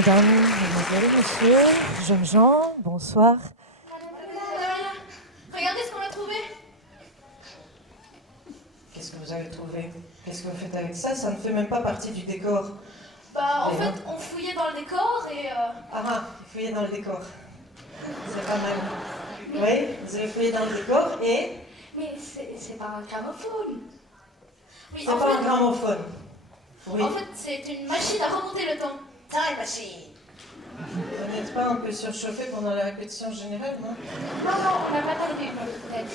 Mesdames, mesdemoiselles, messieurs, jeunes gens, bonsoir. Regardez ce qu'on a trouvé. Qu'est-ce que vous avez trouvé? Qu'est-ce que vous faites avec ça? Ça ne fait même pas partie du décor. Bah, en fait, on fouillait dans le décor et... Ah, vous fouillez dans le décor. C'est pas mal. Oui, vous avez fouillé dans le décor et... Mais c'est pas un gramophone. Oui, C'est pas un gramophone. Oui. En fait, c'est une machine à remonter le temps. Time machine. Vous n'êtes pas un peu surchauffé pendant la répétition générale, non? Non, on n'a pas perdu la tête.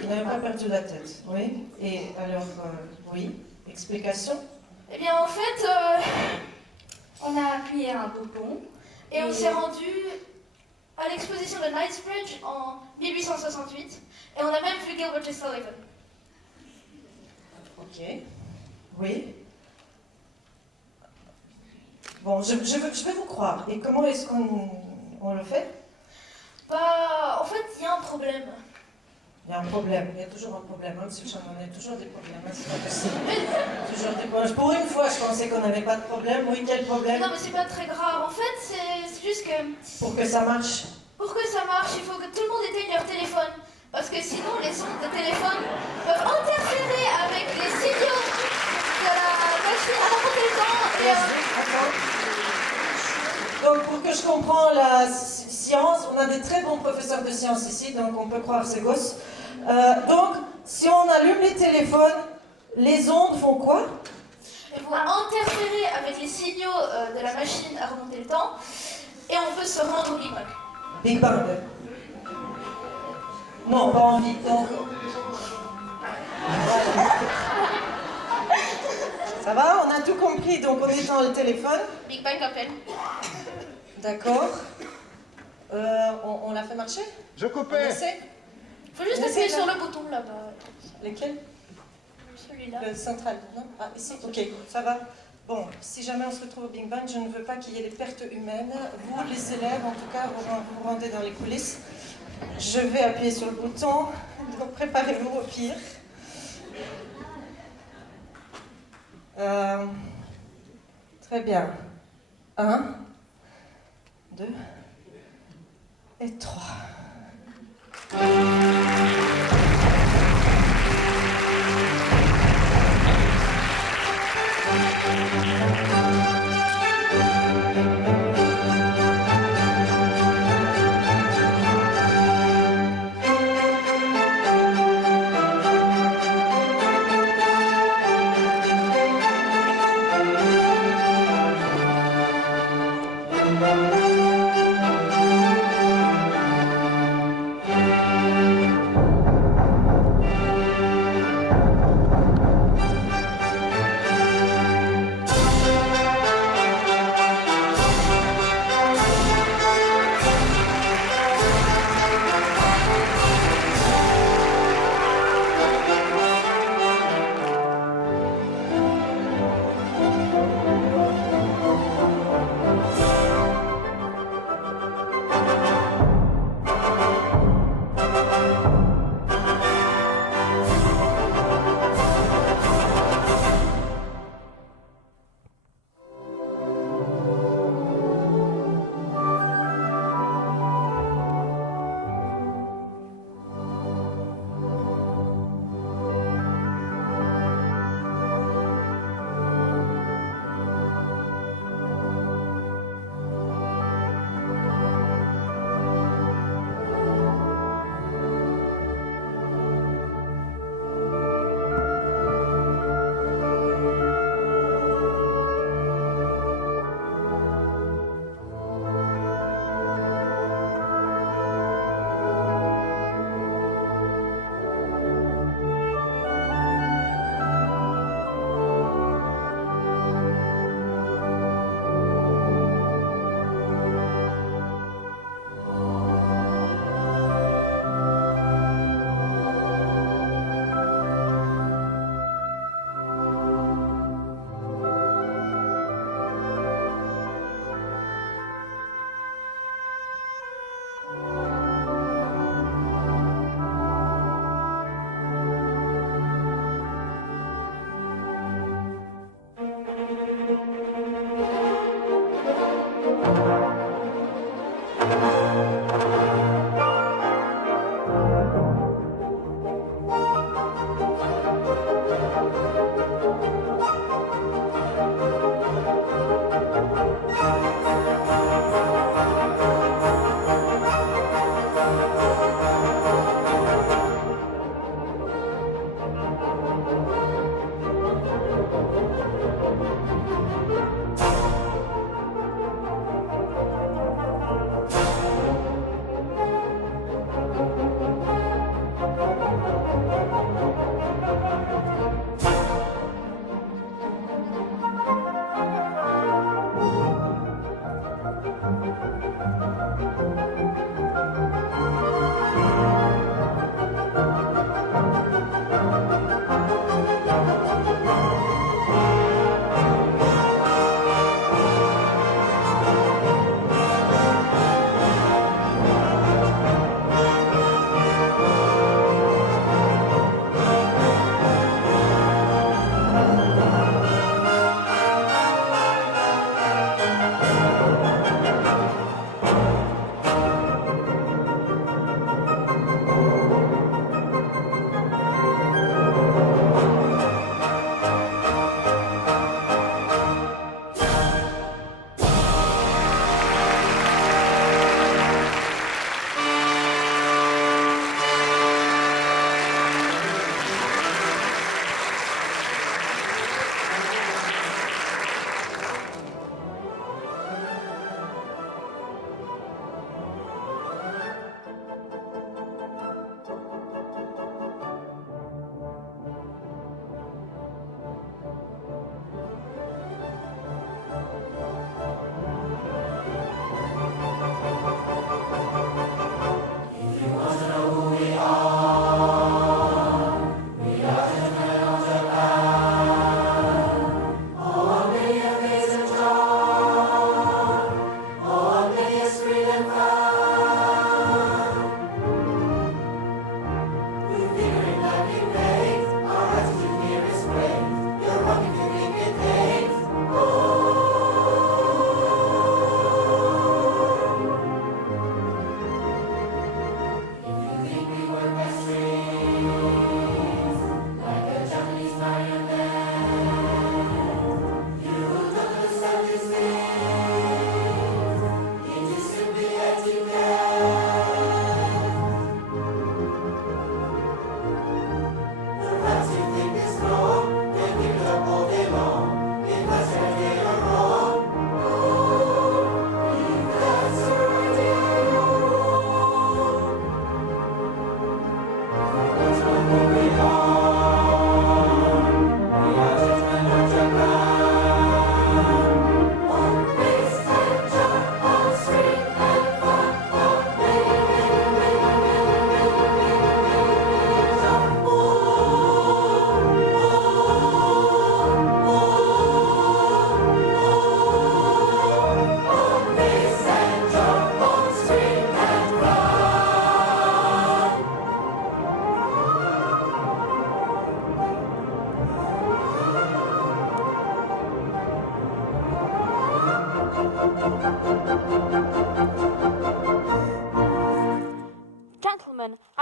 Vous n'avez pas perdu la tête, oui. Et alors, oui, explication? Eh bien, en fait, on a appuyé un bouton et on s'est rendu à l'exposition de Knightsbridge en 1868 et on a même vu Gilbert et Sullivan. Ok. Oui. Bon, je vais vous croire. Et comment est-ce qu'on le fait? Bah, en fait, il y a un problème. Il y a un problème. Il y a toujours un problème. Même si on a toujours des problèmes. Hein, c'est pas possible. Toujours des problèmes. Pour une fois, je pensais qu'on n'avait pas de problème. Oui, quel problème? Non, mais c'est pas très grave. En fait, c'est juste que... Pour que ça marche. Pour que ça marche, il faut que tout le monde éteigne leur téléphone. Parce que sinon, les ondes de téléphone peuvent interférer avec les signaux de la machine à remonter le temps. Et, Donc, pour que je comprends la science, on a des très bons professeurs de sciences ici, donc on peut croire ces gosses. Donc, si on allume les téléphones, les ondes font quoi? elles vont interférer avec les signaux de la machine à remonter le temps. Et on peut se rendre au Big Bang. Big Bang. Non, pas envie. Donc... Voilà. Ça va? On a tout compris. Donc, on éteint le téléphone. Big Bang appelle. D'accord. On l'a fait marcher? Je coupais. Il faut juste appuyer sur le bouton là-bas. Lequel? Celui-là. Le central, non? Ah, ici? Ok, ça va. Bon, si jamais on se retrouve au Big Bang, je ne veux pas qu'il y ait des pertes humaines. Vous, les élèves, en tout cas, vous vous rendez dans les coulisses. Je vais appuyer sur le bouton, donc préparez-vous au pire. Très bien. 1, 2 et 3.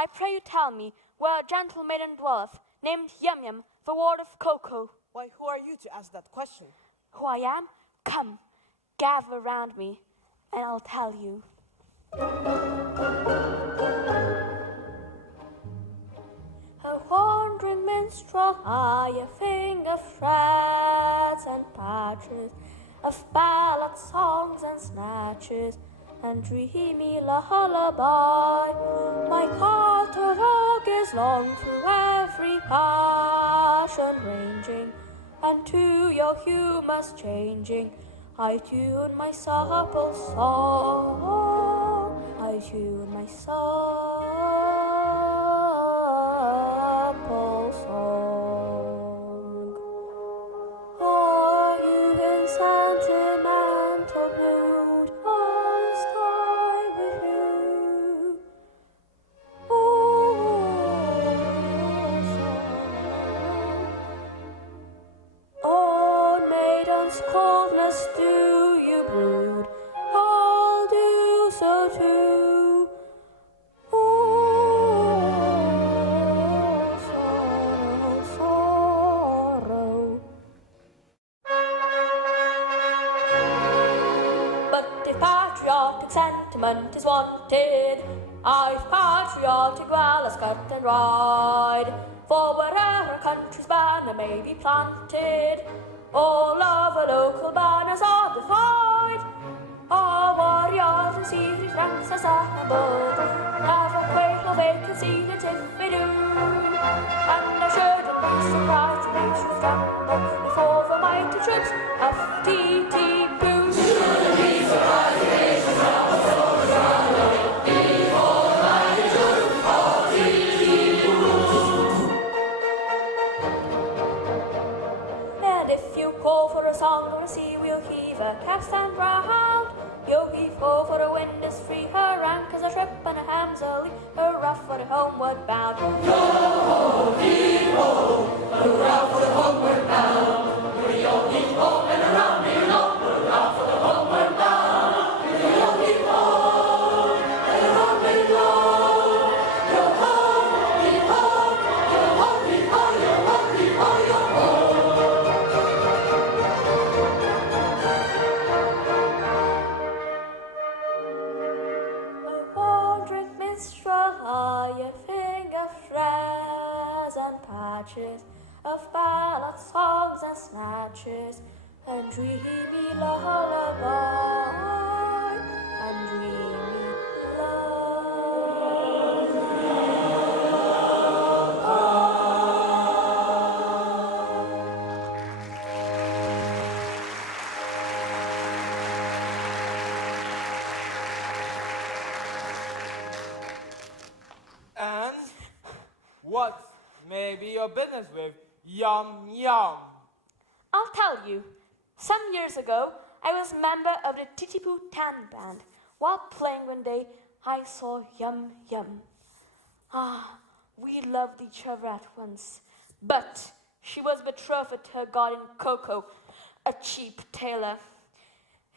I pray you tell me where a gentle maiden dwelleth, named Yum Yum, the ward of Cocoa. Why, who are you to ask that question? Who I am? Come, gather round me, and I'll tell you. A wandering minstrel, I a finger frets and patches of ballad songs and snatches and dreamy lullaby. My catalogue is long through every passion ranging, and to your humours changing, I tune my supple song. I tune my supple song. Are you in sentimental mood? I'll stay with you. On maiden's coldness do you brood? I'll do so too. Sorrow, sorrow. But if patriotic sentiment is wanted, I've patriotic well as cut and ride. For wherever a country's banner may be planted, all of the local banners are defied. Our warriors and secret ranks assembled, have a quail of vacancy that if we do, and I shouldn't be surprised if they should stumble before the mighty troops of Titipu. Shouldn't be surprised if they should stumble before the mighty troops of Titipu. And if you call for a song or a sea, we'll heave a capstan round. Yo heave ho, for the wind is free, her anchors a trip and her hams a lee, hurrah for the homeward bound. Yo ho, heave ho, hurrah for the homeward bound. Yo heave ho, and around me low, hurrah for the homeward bound. Yo heave ho, and around me low. Yo ho, heave ho, yo ho, heave ho, yo ho, heave ho, yo ho. Your finger frets and patches of ballad songs and snatches and dreamy lullaby and dreamy And what may be your business with Yum Yum? I'll tell you. Some years ago, I was member of the Titipu Tan Band. While playing one day, I saw Yum Yum. Ah, we loved each other at once. But she was betrothed to her guardian Coco, a cheap tailor.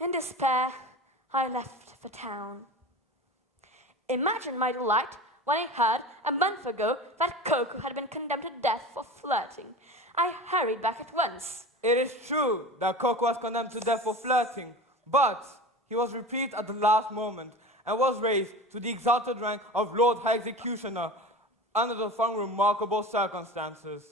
In despair, I left for town. Imagine my delight when I heard a month ago that Coco had been condemned to death for flirting. I hurried back at once. It is true that Coco was condemned to death for flirting, but he was reprieved at the last moment and was raised to the exalted rank of Lord High Executioner under the following remarkable circumstances.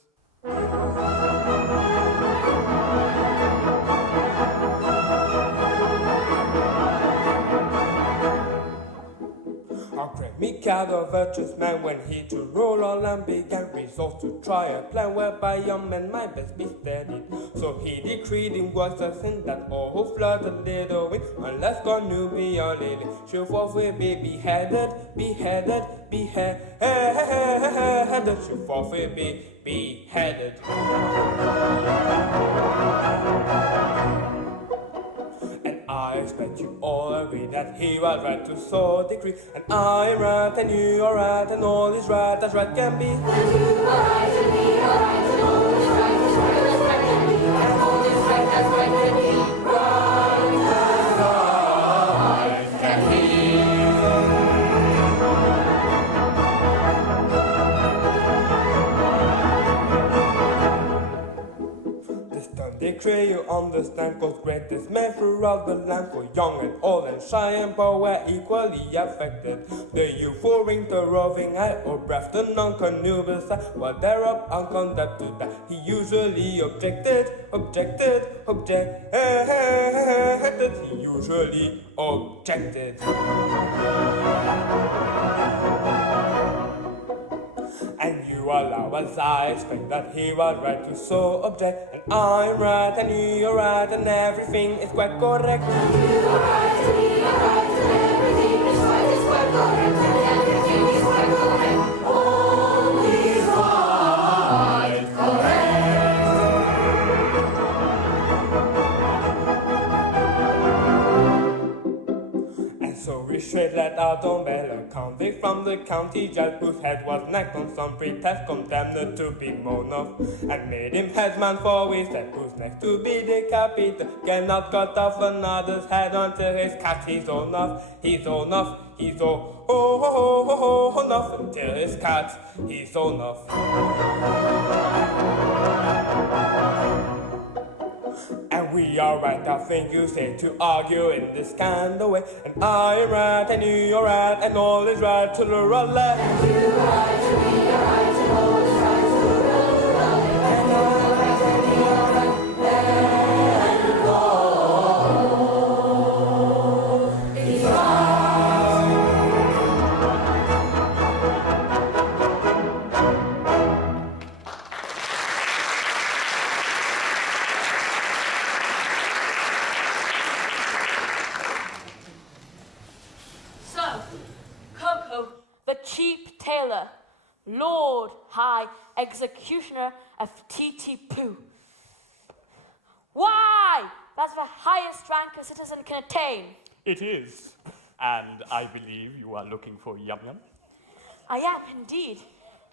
Our great Mikado, virtuous man, when he to rule all land began, resolved to try a plan whereby young men might best be steadied. So he decreed in words a thing that all who flirted little with, unless God knew me or Lily, should forthwith be beheaded, beheaded, beheaded, should forthwith be beheaded. I expect you all agree that he was right to so decree, and I am right and you are right and all is right as right can be. And you are right and we are right and all is right as right can be, and all is right as right can be, right as right can be. decree you understand, cause greatest man throughout the land, for young and old and shy and poor were equally affected. The youth who ring the roving eye, or breath the non-canoe beside, while they're up uncondemned to that, he usually objected, he usually objected. And you allow as I expect that he was right to so object, and I'm right and you're right and everything is quite correct. And you are right and we are right and everything is quite correct and everything is quite correct. All is right, correct. And so we straight let out on bail a convict from the county jail, whose head was knocked on some pretext, condemned to be mown off, and made him headsman for we said, who's next to be decapitated, cannot cut off another's head until his cat he's old enough, he's old enough, he's old enough, until his cat he's old enough. And we are right, I think you say, to argue in this kind of way. And I am right, and you are right, and all is right to the left. And you are right, and we are right, and all is right to the left. And I am right, and we are right, and all is right. Cheap tailor, Lord High Executioner of Titipu. Why? That's the highest rank a citizen can attain. It is, and I believe you are looking for Yum Yum. I am indeed.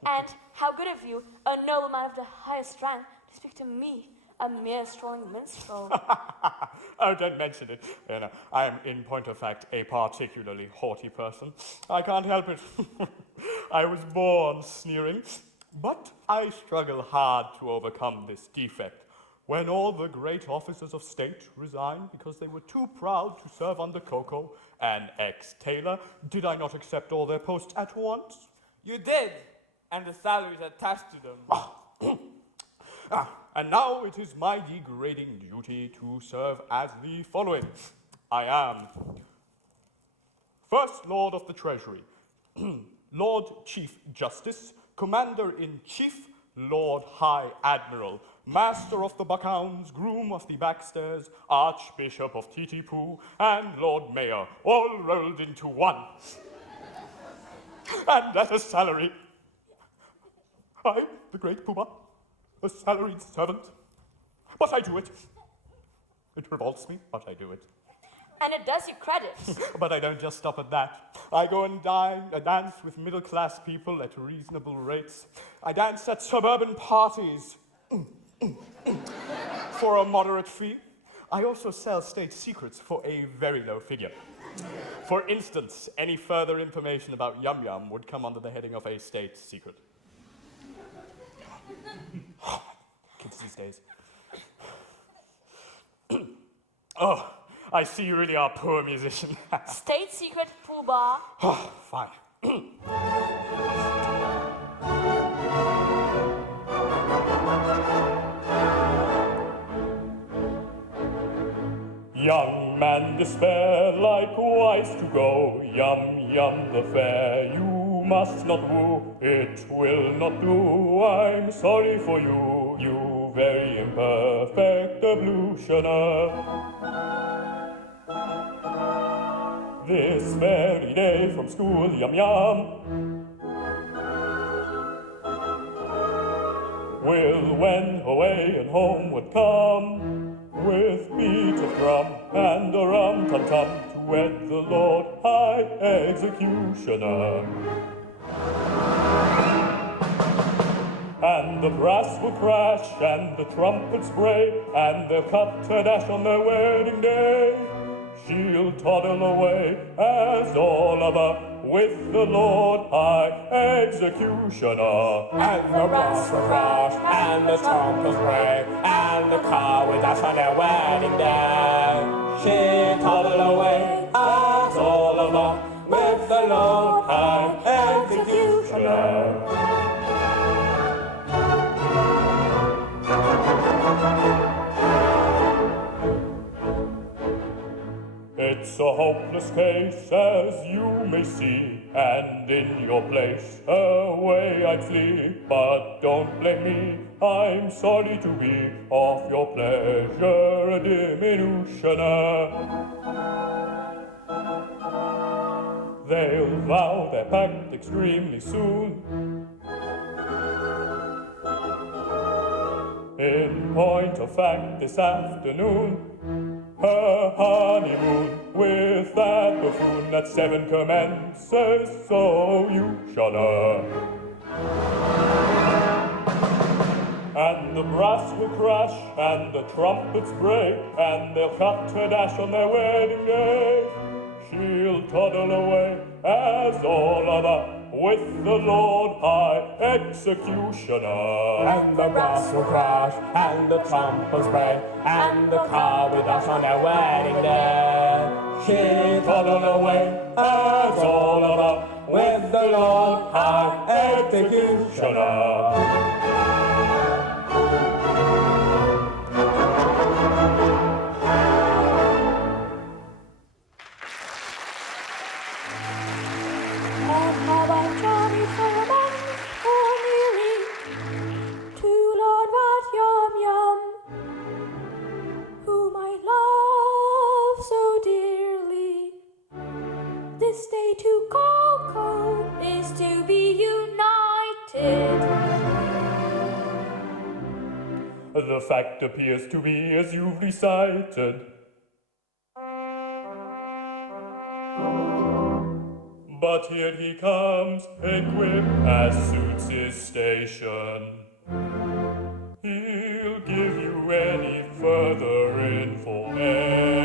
And how good of you, a nobleman of the highest rank, to speak to me, a mere strolling minstrel. Oh, don't mention it. You know, I am, in point of fact, a particularly haughty person. I can't help it. I was born sneering, but I struggle hard to overcome this defect. When all the great officers of state resigned because they were too proud to serve under Coco, an ex-tailor, did I not accept all their posts at once? You did, and the salaries attached to them. And now it is my degrading duty to serve as the following. I am First Lord of the Treasury, Lord Chief Justice, Commander-in-Chief, Lord High Admiral, Master of the Buckhounds, Groom of the Backstairs, Archbishop of Titipu, and Lord Mayor, all rolled into one. And at a salary, I, the great Puma, a salaried servant, but I do it. It revolts me, but I do it. And it does you credit. But I don't just stop at that. I go and dance with middle-class people at reasonable rates. I dance at suburban parties for a moderate fee. I also sell state secrets for a very low figure. For instance, any further information about Yum Yum would come under the heading of a state secret. Kids these days. Oh, I see you really are a poor musician. State secret, Pooh Bah. Oh, fine. Young man despair, likewise to go. Yum Yum the fair, you must not woo. It will not do, I'm sorry for you, you very imperfect ablutioner. This very day from school, Yum Yum will wend away and homeward come, with beat of drum and a rum-tum-tum, to wed the Lord High Executioner. And the brass will crash and the trumpets bray, and they'll cut a dash on their wedding day. she'll toddle away as all of her with the Lord High Executioner. And the brass will crash, and the trumpets ring, and the car will dash on their wedding day. She'll toddle away as all of her with the Lord High Executioner. It's a hopeless case, as you may see, and in your place away I'd flee. But don't blame me, I'm sorry to be of your pleasure a diminutioner. They'll vow their pact extremely soon. In point of fact, this afternoon, her honeymoon with that buffoon at 7 commences, so you shall know. And the brass will crash, and the trumpets break, and they'll cut her dash on their wedding day. She'll toddle away as all other with the Lord High Executioner. And the brass will crash, and the trumpets break, and the car will dash on their wedding day. She'll toddle away as all other with the Lord High Executioner. This day to Coco is to be united. The fact appears to be as you've recited. But here he comes, equipped as suits his station. He'll give you any further information.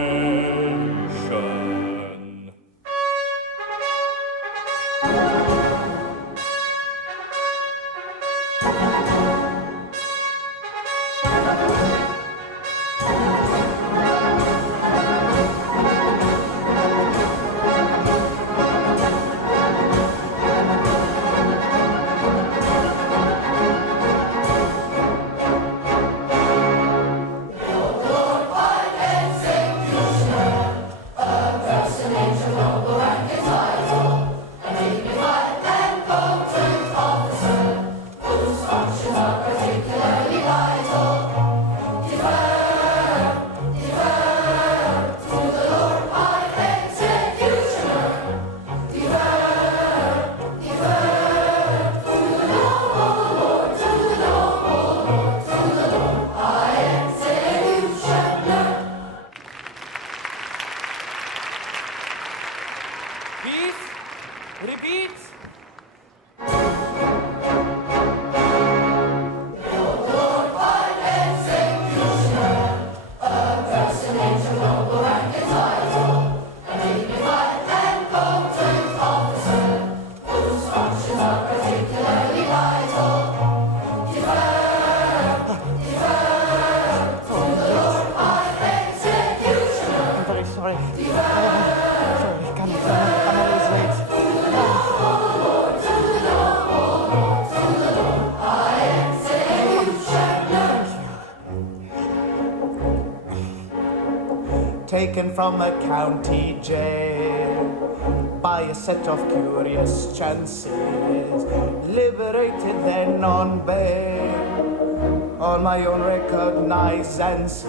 Taken from a county jail by a set of curious chances, liberated then on bail, on my own recognizances,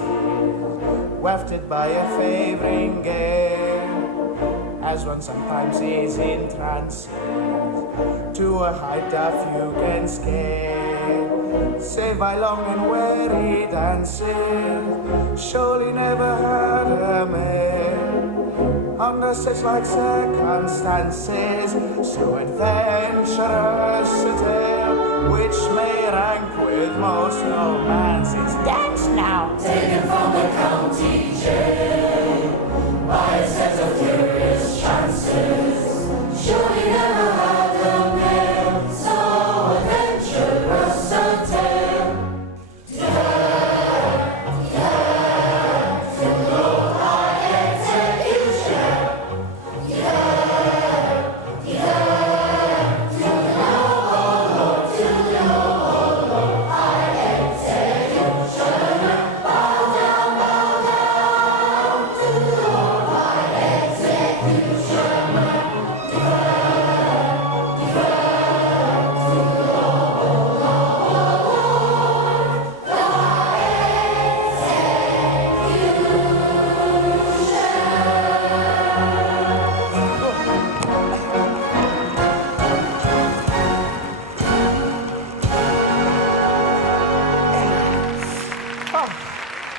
wafted by a favoring gale, as one sometimes is in trances, to a high fugue scale, save by long and weary dances, surely never had a man, under such like circumstances, so adventurous a tale, which may rank with most romances. Dance now! Taken from the county jail by a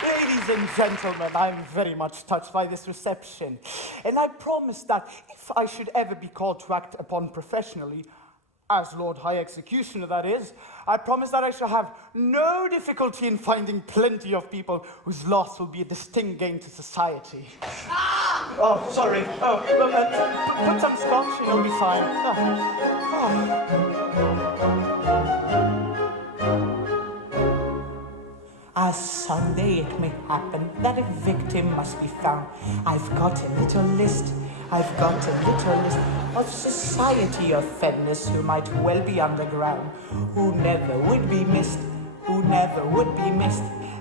Ladies and gentlemen, I'm very much touched by this reception. And I promise that if I should ever be called to act upon professionally, as Lord High Executioner that is, I promise that I shall have no difficulty in finding plenty of people whose loss will be a distinct gain to society. Oh, sorry. Oh, look, put some scotch and you'll be fine. As someday it may happen that a victim must be found, I've got a little list of society offenders who might well be underground, who never would be missed,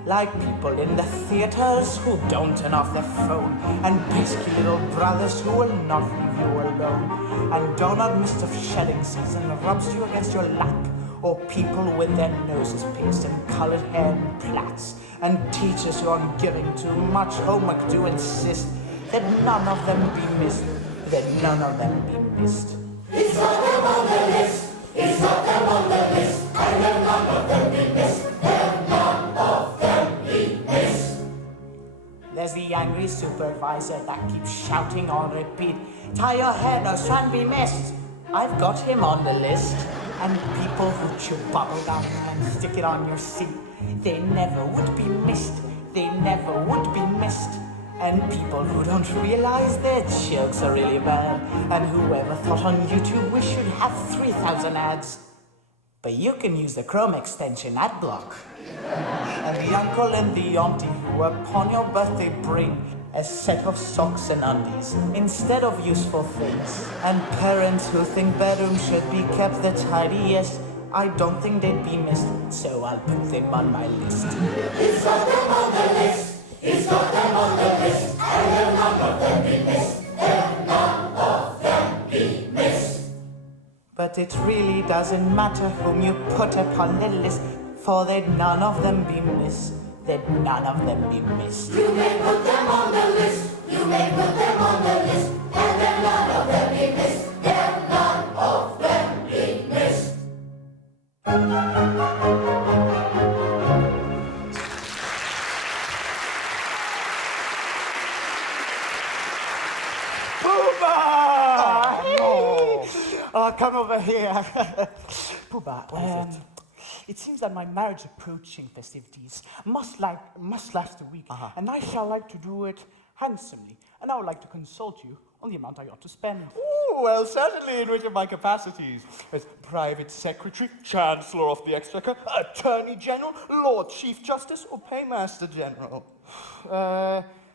like people in the theaters who don't turn off their phone, and pesky little brothers who will not leave you alone, and donut mist of shedding season rubs you against your lap, or people with their noses pierced and colored hair in plaits, and teachers who are giving too much homework do insist that none of them be missed, He's got them on the list, and then none of them be missed, There's the angry supervisor that keeps shouting on repeat, tie your head or son be missed. I've got him on the list. And people who chew bubble gum and stick it on your seat, they never would be missed. And people who don't realize their jokes are really bad. And whoever thought on YouTube we should have 3,000 ads. But you can use the Chrome extension ad block. And the uncle and the auntie who upon your birthday bring a set of socks and undies instead of useful things. And parents who think bedrooms should be kept the tidiest, I don't think they'd be missed, so I'll put them on my list. He's got them on the list, and then none of them be missed, But it really doesn't matter whom you put upon the list, for they'd none of them be missed. You may put them on the list, and then none of them be missed, Oh, come over here. Pooba, it seems that my marriage approaching festivities must last a week, and I shall like to do it handsomely, and I would like to consult you on the amount I ought to spend. Oh, well, certainly in which of my capacities? As Private Secretary, Chancellor of the Exchequer, Attorney General, Lord Chief Justice, or Paymaster General?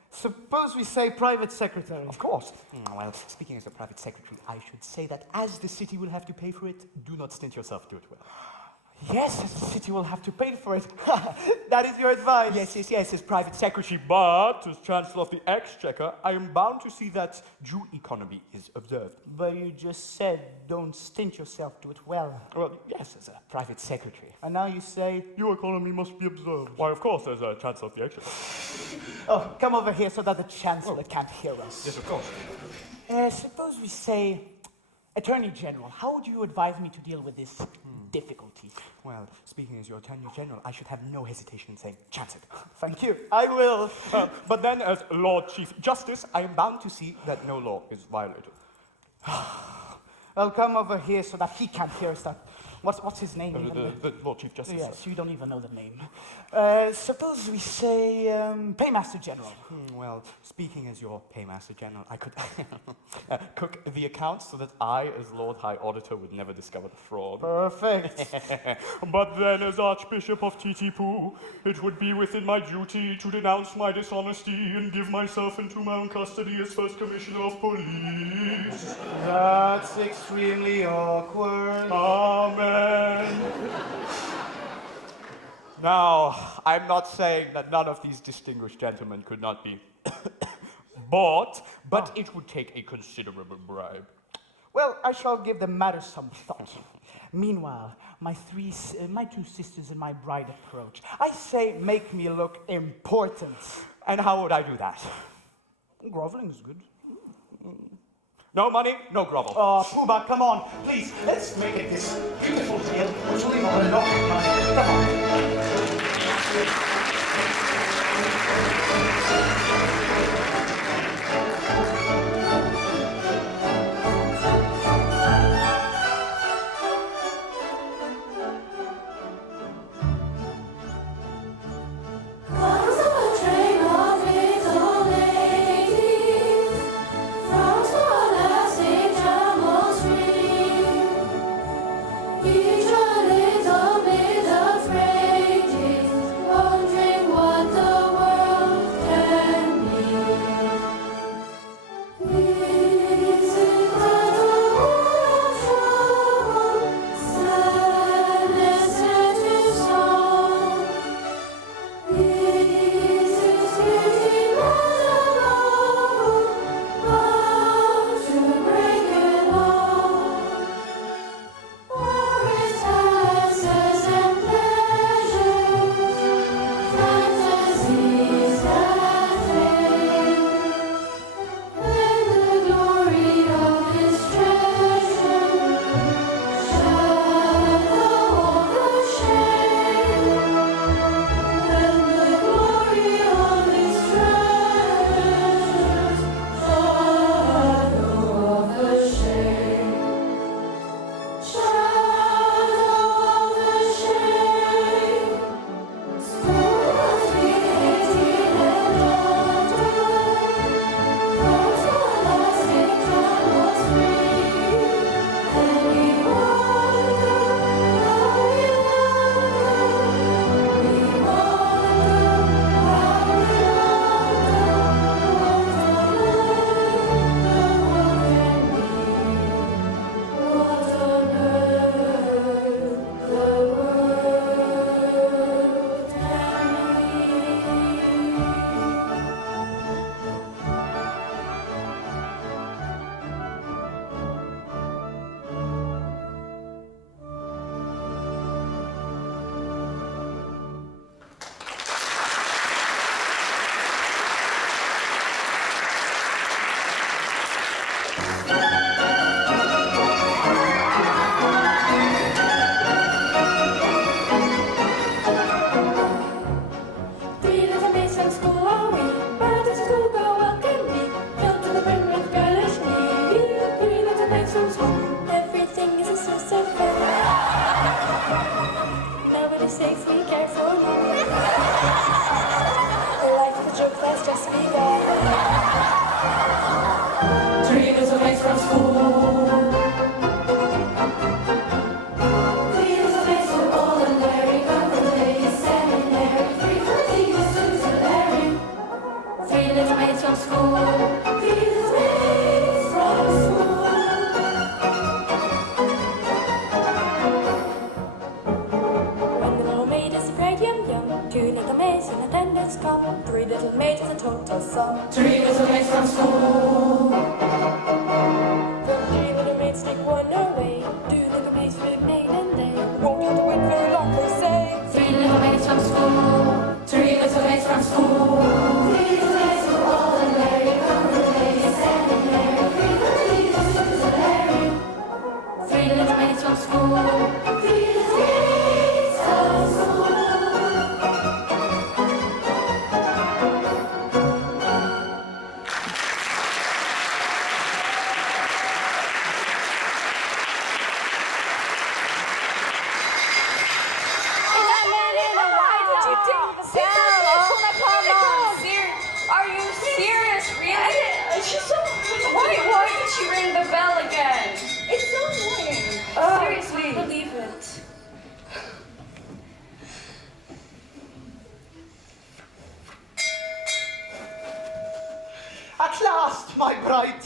Suppose we say private secretary. Of course. Well, speaking as a private secretary, I should say that as the city will have to pay for it, do not stint yourself to it well. Yes, the city will have to pay for it. That is your advice. Yes, as private secretary, but as Chancellor of the Exchequer, I am bound to see that due economy is observed. But you just said don't stint yourself to it well. Well, yes, as a private secretary. And now you say due economy must be observed. Why, of course, as a Chancellor of the Exchequer. Oh, come over here so that the Chancellor can't hear us. Yes, of course. Suppose we say, Attorney General, how would you advise me to deal with this difficulty? Well, speaking as your Attorney General, I should have no hesitation in saying, chance it. Thank you. I will. But then, as Lord Chief Justice, I am bound to see that no law is violated. Well, come over here so that he can't hear us. What's his name? The Lord Chief Justice. Yes, you don't even know the name. Suppose we say Paymaster General. Well, speaking as your Paymaster General, I could cook the accounts so that I, as Lord High Auditor, would never discover the fraud. Perfect. But then, as Archbishop of Titipu, it would be within my duty to denounce my dishonesty and give myself into my own custody as First Commissioner of Police. That's extremely awkward. Amen. Now, I'm not saying that none of these distinguished gentlemen could not be bought, but it would take a considerable bribe. Well, I shall give the matter some thought. Meanwhile, my two sisters and my bride approach. I say, make me look important. And how would I do that? Groveling is good. No money, no grovel. Oh, Pooh-Bah, come on, please, let's make it this beautiful deal, which will involve a lot of money. Come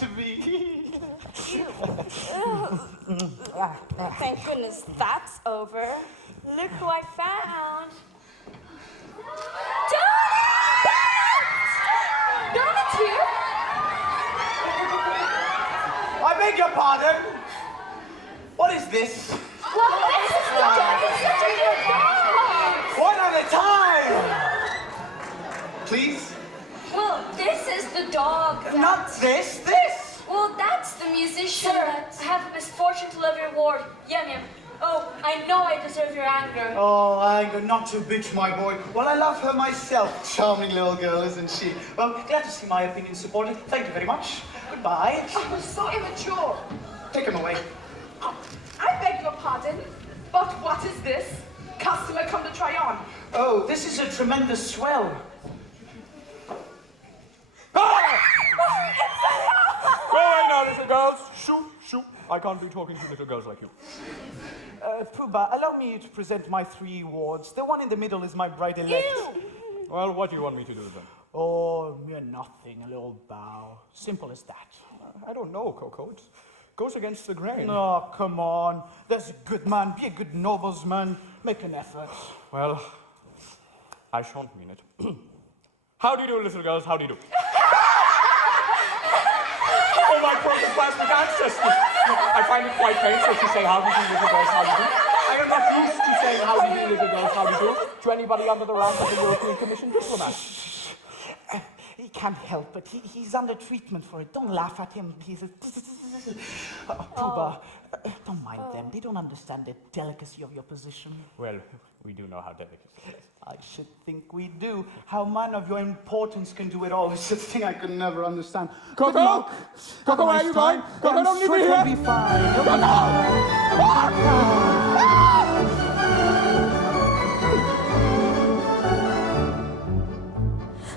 to be. Thank goodness that's over. Look who I found. Donut's here? I beg your pardon. What is this? Well, this is the dog. It's such a good dog. One at a time. Please? Well, this is the dog. Not this. This. Well, that's the musician. Sir, I have the misfortune to love your ward. Yum yum. Oh, I know I deserve your anger. Oh, anger, not to bitch, my boy. Well, I love her myself. Charming little girl, isn't she? Well, glad to see my opinion supported. Thank you very much. Goodbye. Oh, so immature. Take him away. I beg your pardon, but what is this? Customer come to try on. Oh, this is a tremendous swell. Go away now, little girls. Shoo, shoo. I can't be talking to little girls like you. Pooh-Bah, allow me to present my 3 wards. The one in the middle is my bride-elect. Well, what do you want me to do then? Oh, mere nothing, a little bow. Simple as that. I don't know, Coco. It goes against the grain. Oh, come on. There's a good man. Be a good noblesman. Make an effort. Well, I shan't mean it. How do you do, little girls? How do you do? Oh, my protoplasmic ancestors! I find it quite painful to say how do you do, little girls, how do you do. I am not used to saying how do you do, little girls, how do you do, to anybody under the rank of the European Commission diplomat. He can't help it. He's under treatment for it. Don't laugh at him. He's a... Pooh-Bah, don't mind them. They don't understand the delicacy of your position. Well, we do know how delicate. I should think we do. How a man of your importance can do it all is a thing I could never understand. Coco! Good luck. Coco, where are you going? Coco, don't leave me here! It'll be fine. It'll be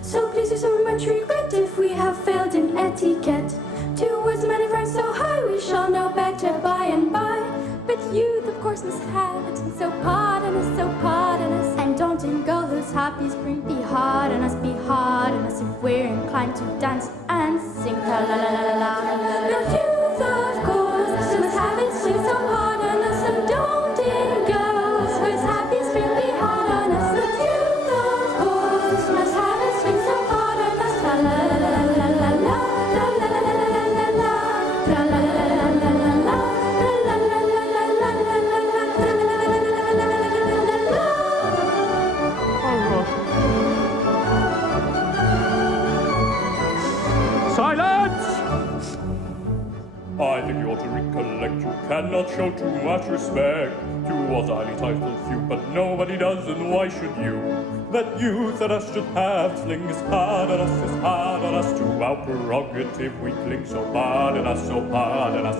So please do so much regret if we have failed in etiquette. Towards many ranks so high, we shall know better by and by. But youth, of course, must have it, and so pardon us, so pardon us. And don't indulge whose happy spring, be hard on us, if we're inclined to dance and sing la la la la la. But youth, of course, must have it, sing so pardon us, and don't indulge whose happy spring, be hard on us. But youth, of course, must have it, sing so pardon us, la la la la la la la. Silence! I think you ought to recollect you cannot show too much respect towards highly titled few, but nobody does, and why should you? That youth that us should have sling is hard on us to our prerogative we cling. So pardon us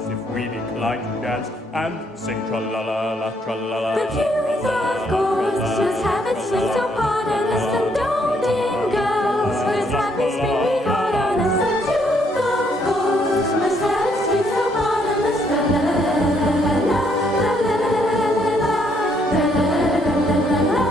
if we decline to dance and sing tra-la-la-la, tra-la-la-la. The youth, of course, must have it sling, so pardon us, and don't indulge whose happy spring be hard on us. The youth, of course, must have it sling, so pardon us, la-la-la-la-la-la, la-la-la-la-la-la, la-la-la-la-la-la,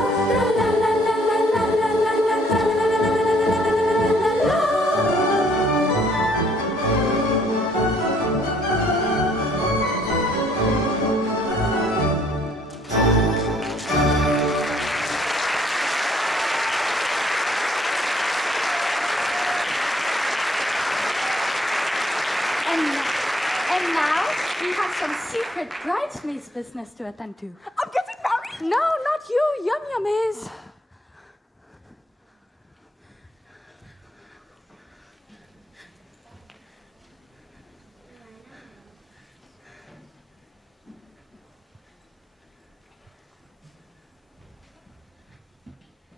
And now we have some secret bridesmaids business to attend to. I'm getting married. No, not you. Yum Yum is.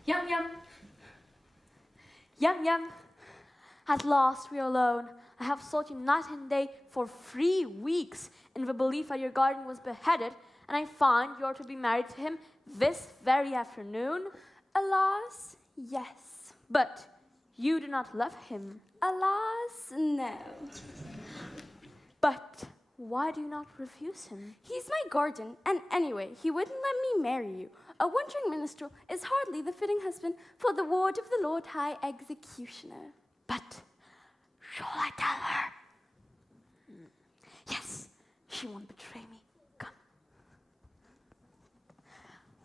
Yum yum. Yum yum. At last we are alone. I have sought you night and day for 3 weeks in the belief that your guardian was beheaded, and I find you are to be married to him this very afternoon. Alas, yes. But you do not love him. Alas, no. But why do you not refuse him? He's my guardian, and anyway, he wouldn't let me marry you. A wandering minstrel is hardly the fitting husband for the ward of the Lord High Executioner. But shall I tell her? she won't betray me. Come.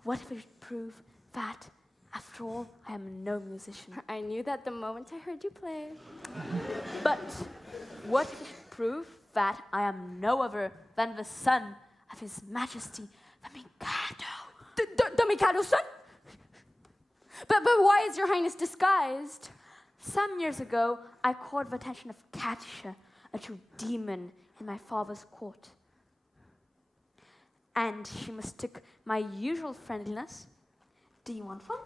What if it should prove that, after all, I am no musician? I knew that the moment I heard you play. But what if it should prove that I am no other than the son of His Majesty, the Mikado? The Mikado's son? But why is your highness disguised? Some years ago, I caught the attention of Katisha, a true demon in my father's court. And she mistook my usual friendliness. Do you want fun?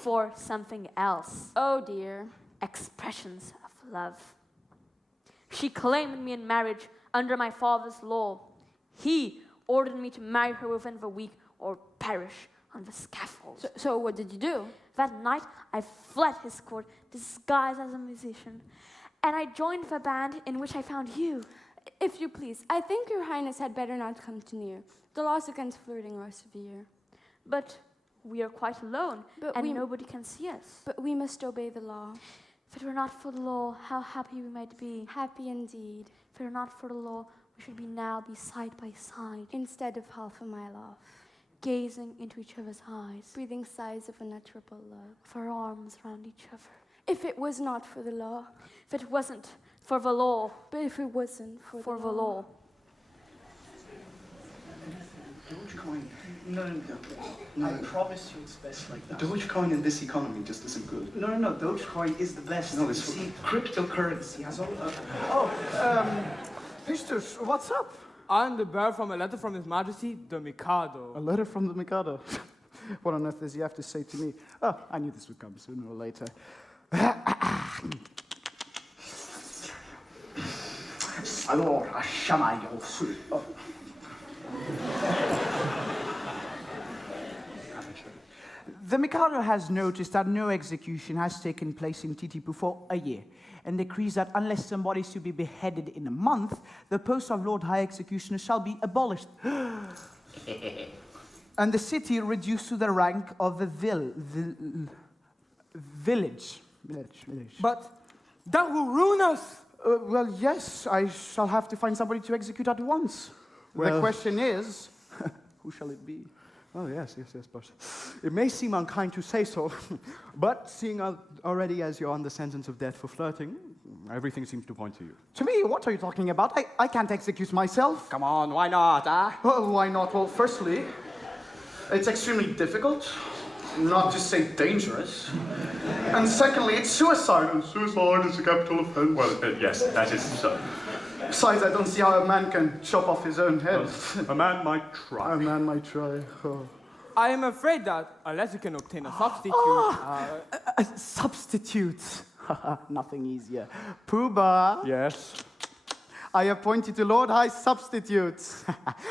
For something else. Oh dear. Expressions of love. She claimed me in marriage under my father's law. He ordered me to marry her within the week or perish on the scaffold. So what did you do? That night, I fled his court, disguised as a musician, and I joined the band in which I found you. If you please, I think your highness had better not come too near. The laws against flirting are severe. But we are quite alone, and nobody can see us. But we must obey the law. If it were not for the law, how happy we might be. Happy indeed. If it were not for the law, we should now be side by side. Instead of half a mile off. Gazing into each other's eyes. Breathing sighs of unutterable love. With our arms around each other. If it was not for the law. If it wasn't for the law. But if it wasn't for the law. Dogecoin. No. I promise you it's best like that. Dogecoin in this economy just isn't good. No. Dogecoin is the best. No, you see, cryptocurrency has all... Pistus, what's up? I'm the bearer from a letter from His Majesty, the Mikado. A letter from the Mikado? What on earth does he have to say to me? Oh, I knew this would come sooner or later. Allora, sciamaio su. The Mikado has noticed that no execution has taken place in Titipu for a year, and decrees that unless somebody is to be beheaded in a month, the post of Lord High Executioner shall be abolished. And the city reduced to the rank of the village. But that will ruin us! Well, yes, I shall have to find somebody to execute at once. Well, the question is, who shall it be? Oh, yes, but it may seem unkind to say so, but seeing already as you're on the sentence of death for flirting, everything seems to point to you. To me? What are you talking about? I can't execute myself. Come on, why not, huh? Well, why not? Well, firstly, it's extremely difficult, not to say dangerous. And secondly, it's suicide, and suicide is a capital offense. Well, yes, that is so. Besides, I don't see how a man can chop off his own head. Well, a man might try. A man might try. Oh. I am afraid that, unless you can obtain a substitute... A substitute? Nothing easier. Pooba. Yes? I appoint you to Lord High Substitute.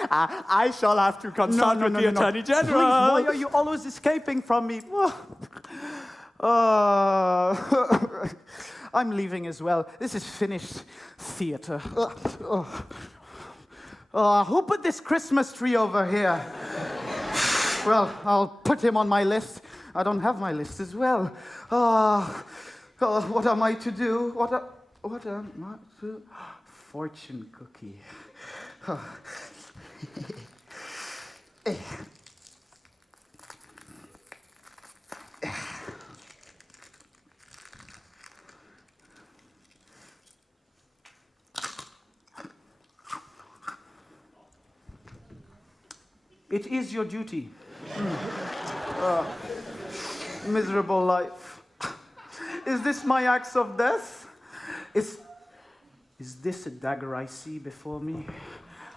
I shall have to consult with the Attorney General. Please, why are you always escaping from me? I'm leaving as well. This is finished theater. Who put this Christmas tree over here? Well, I'll put him on my list. I don't have my list as well. What am I to do? What am I to... Fortune cookie. It is your duty. Miserable life. Is this my axe of death? Is this a dagger I see before me?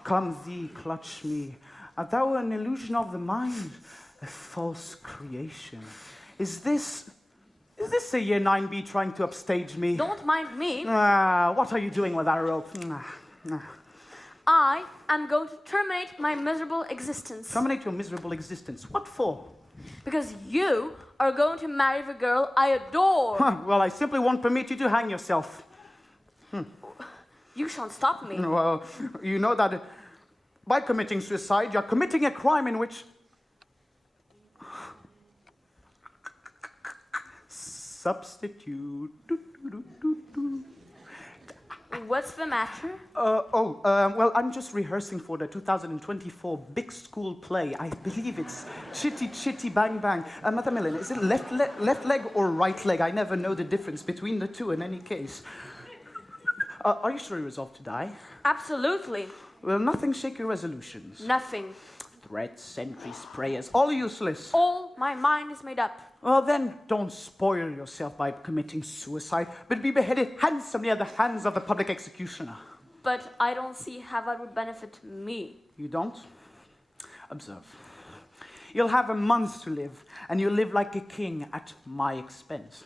Come thee, clutch me. Art thou an illusion of the mind? A false creation? Is this a year 9B trying to upstage me? Don't mind me. What are you doing with that rope? I am going to terminate my miserable existence. Terminate your miserable existence? What for? Because you are going to marry the girl I adore. Well, I simply won't permit you to hang yourself. You shan't stop me. Well, you know that by committing suicide, you're committing a crime in which... Substitute. what's the matter? Well, I'm just rehearsing for the 2024 big school play. I believe it's Chitty Chitty Bang Bang. Madam Ellen, is it left leg or right leg? I never know the difference between the two in any case. Are you sure you resolved to die? Absolutely. Well, nothing shake your resolutions. Nothing. Threats, sentries, prayers, all useless. All my mind is made up. Well, then, don't spoil yourself by committing suicide, but be beheaded handsomely at the hands of the public executioner. But I don't see how that would benefit me. You don't? Observe. You'll have a month to live, and you'll live like a king at my expense.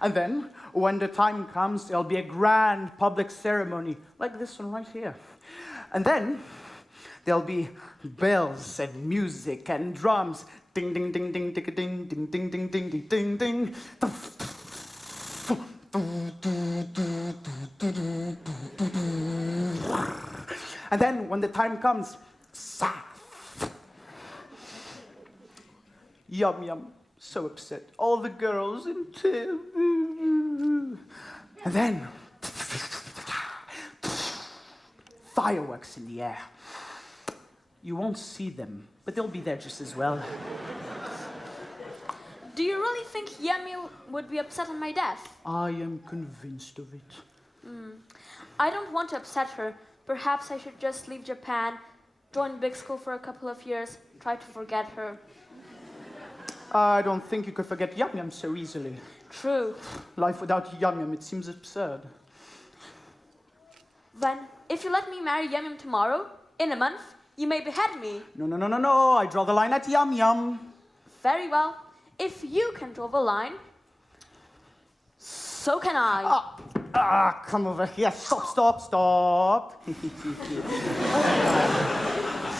And then, when the time comes, there'll be a grand public ceremony, like this one right here. And then, there'll be bells and music and drums. Ding, ding, ding, ding, ding, ding, ding, ding, ding, ding, ding, ding, ding. And then, when the time comes, Yum Yum, so upset. All the girls in tears. And then, fireworks in the air. You won't see them, but they'll be there just as well. Do you really think Yummy would be upset on my death? I am convinced of it. I don't want to upset her. Perhaps I should just leave Japan, join big school for a couple of years, try to forget her. I don't think you could forget Yum Yum so easily. True. Life without Yum Yum, it seems absurd. Then, if you let me marry Yum Yum tomorrow, in a month, you may behead me. No. I draw the line at Yum Yum. Very well. If you can draw the line, so can I. Come over here. Stop.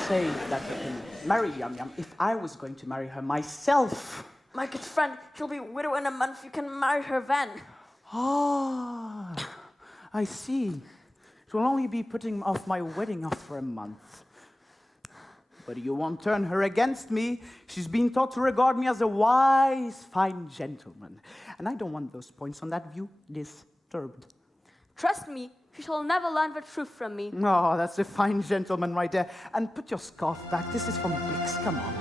Say that I can marry Yum Yum if I was going to marry her myself. My good friend, she'll be a widow in a month. You can marry her then. I see. She will only be putting off my wedding off for a month. But you won't turn her against me. She's been taught to regard me as a wise, fine gentleman. And I don't want those points on that view disturbed. Trust me, she shall never learn the truth from me. Oh, that's a fine gentleman right there. And put your scarf back. This is from BICS. Come on.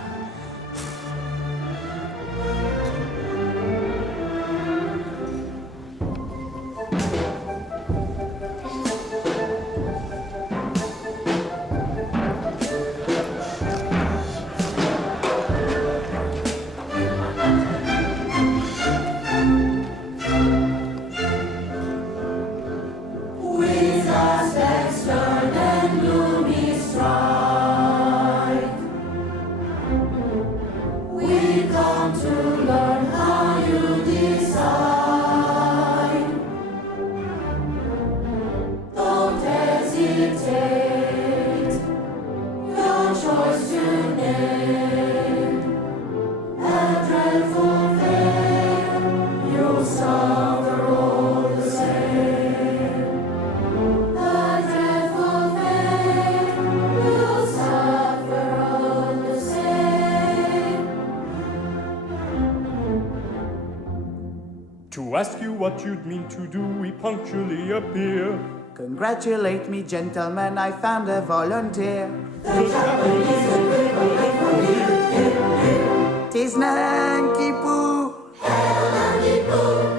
To ask you what you'd mean to do, we punctually appear. Congratulate me, gentlemen, I found a volunteer. Tis Nanki-Poo.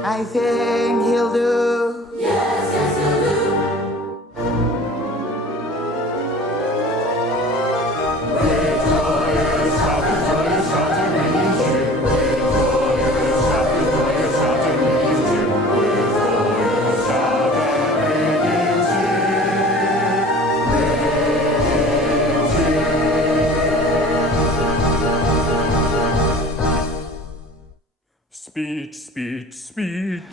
I think he'll do. Yes, he'll do. Speech.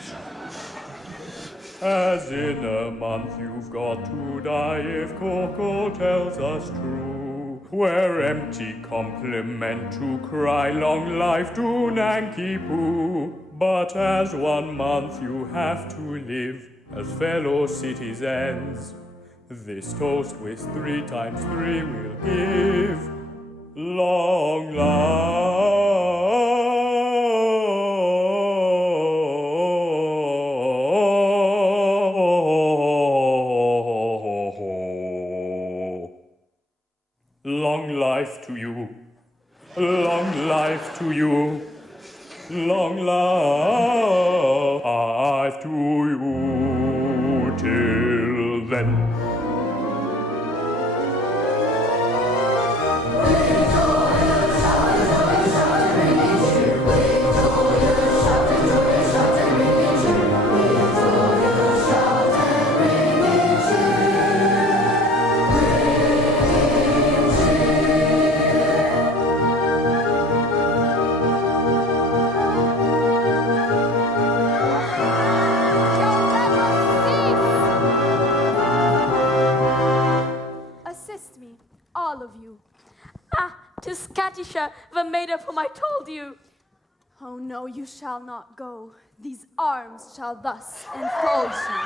As in a month you've got to die if Coco tells us true. We're empty compliment to cry long life to Nanki-Poo. But as 1 month you have to live as fellow citizens, this toast with 3 times 3 will give long life. life to you. Long life to you. Long life to you till then. Assist me, all of you. Ah, 'tis Katisha, the maid of whom I told you. Oh no, you shall not go. These arms shall thus enfold you.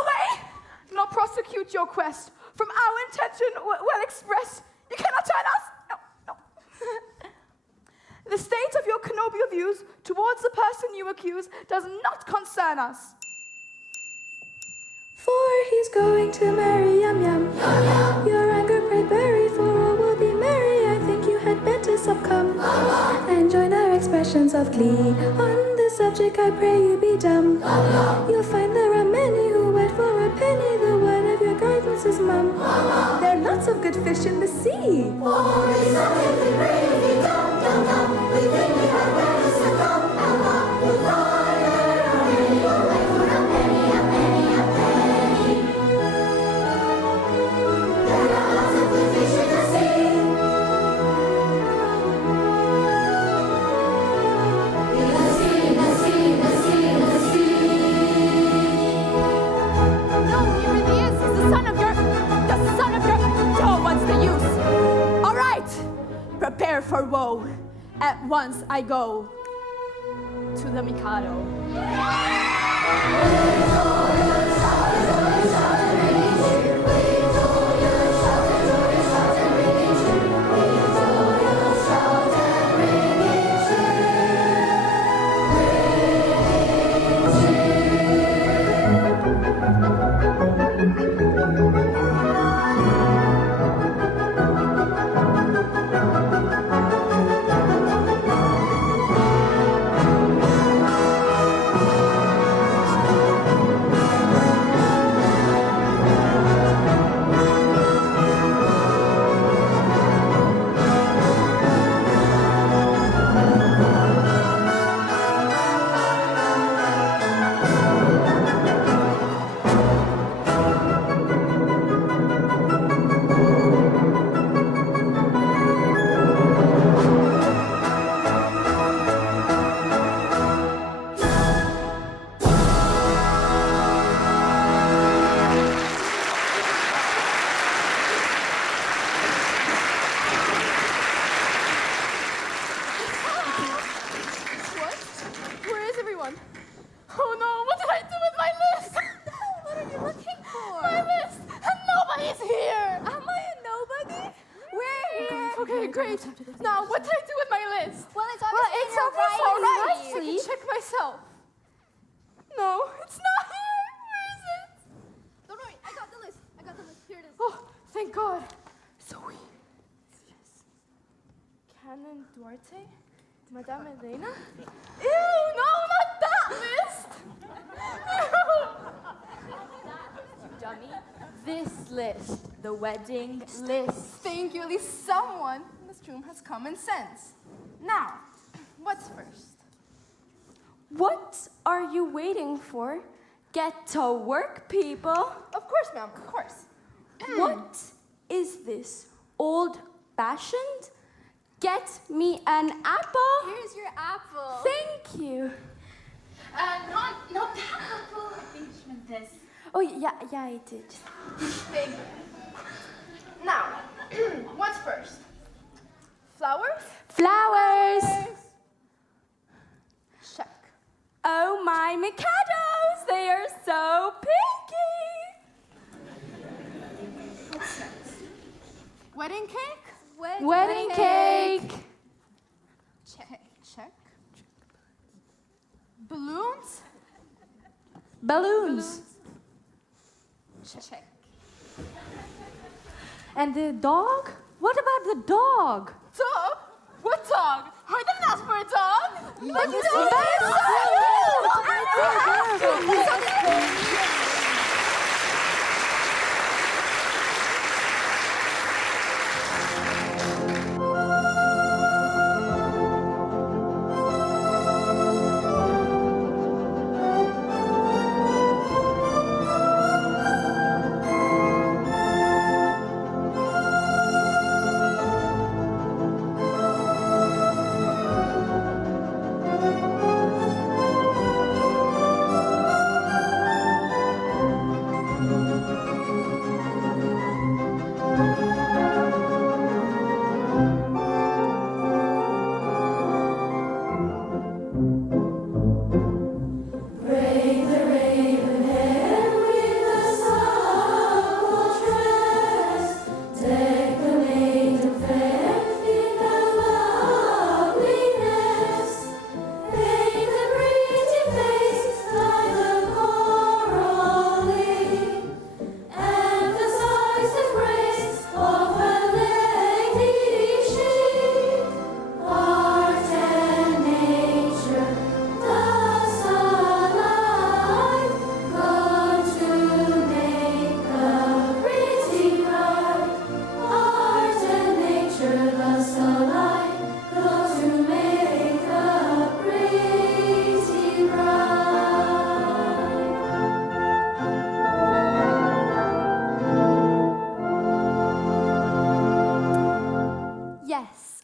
Away! Not prosecute your quest. From our intention well expressed, you cannot turn us. No. The state of your connobial views towards the person you accuse does not concern us. For he's going to marry Yum Yum. Your anger pray bury, for all will be merry. I think you had better succumb and join our expressions of glee. On this subject I pray you be dumb. You'll find there are many who wed for a penny. The word of your guidance is mum. There are lots of good fish in the sea. Prepare for woe. At once I go to the Mikado. Great. Now, what do I do with my list? Well, it's obviously all right. I can check myself. No, it's not here. Where is it? Don't worry, I got the list. Here it is. Oh, thank God. Zoe. Yes. Canon Duarte? Madame Elena? Ew, no, not that list. Dummy. This list, the wedding list. Thank you, at least someone in this room has common sense. Now, what's first? What are you waiting for? Get to work, people. Of course, ma'am, of course. What is this? Old-fashioned? Get me an apple. Here's your apple. Thank you. Not that apple. I think you meant this. Oh, yeah, I did. Big. Now, what's first? Flowers? Flowers. Check. Oh, my Mikados. They are so pinky. What's next? Wedding cake? Wedding cake. Check. Balloons? Balloons. Check. And the dog? What about the dog? Dog? What dog? I didn't ask for a dog. But you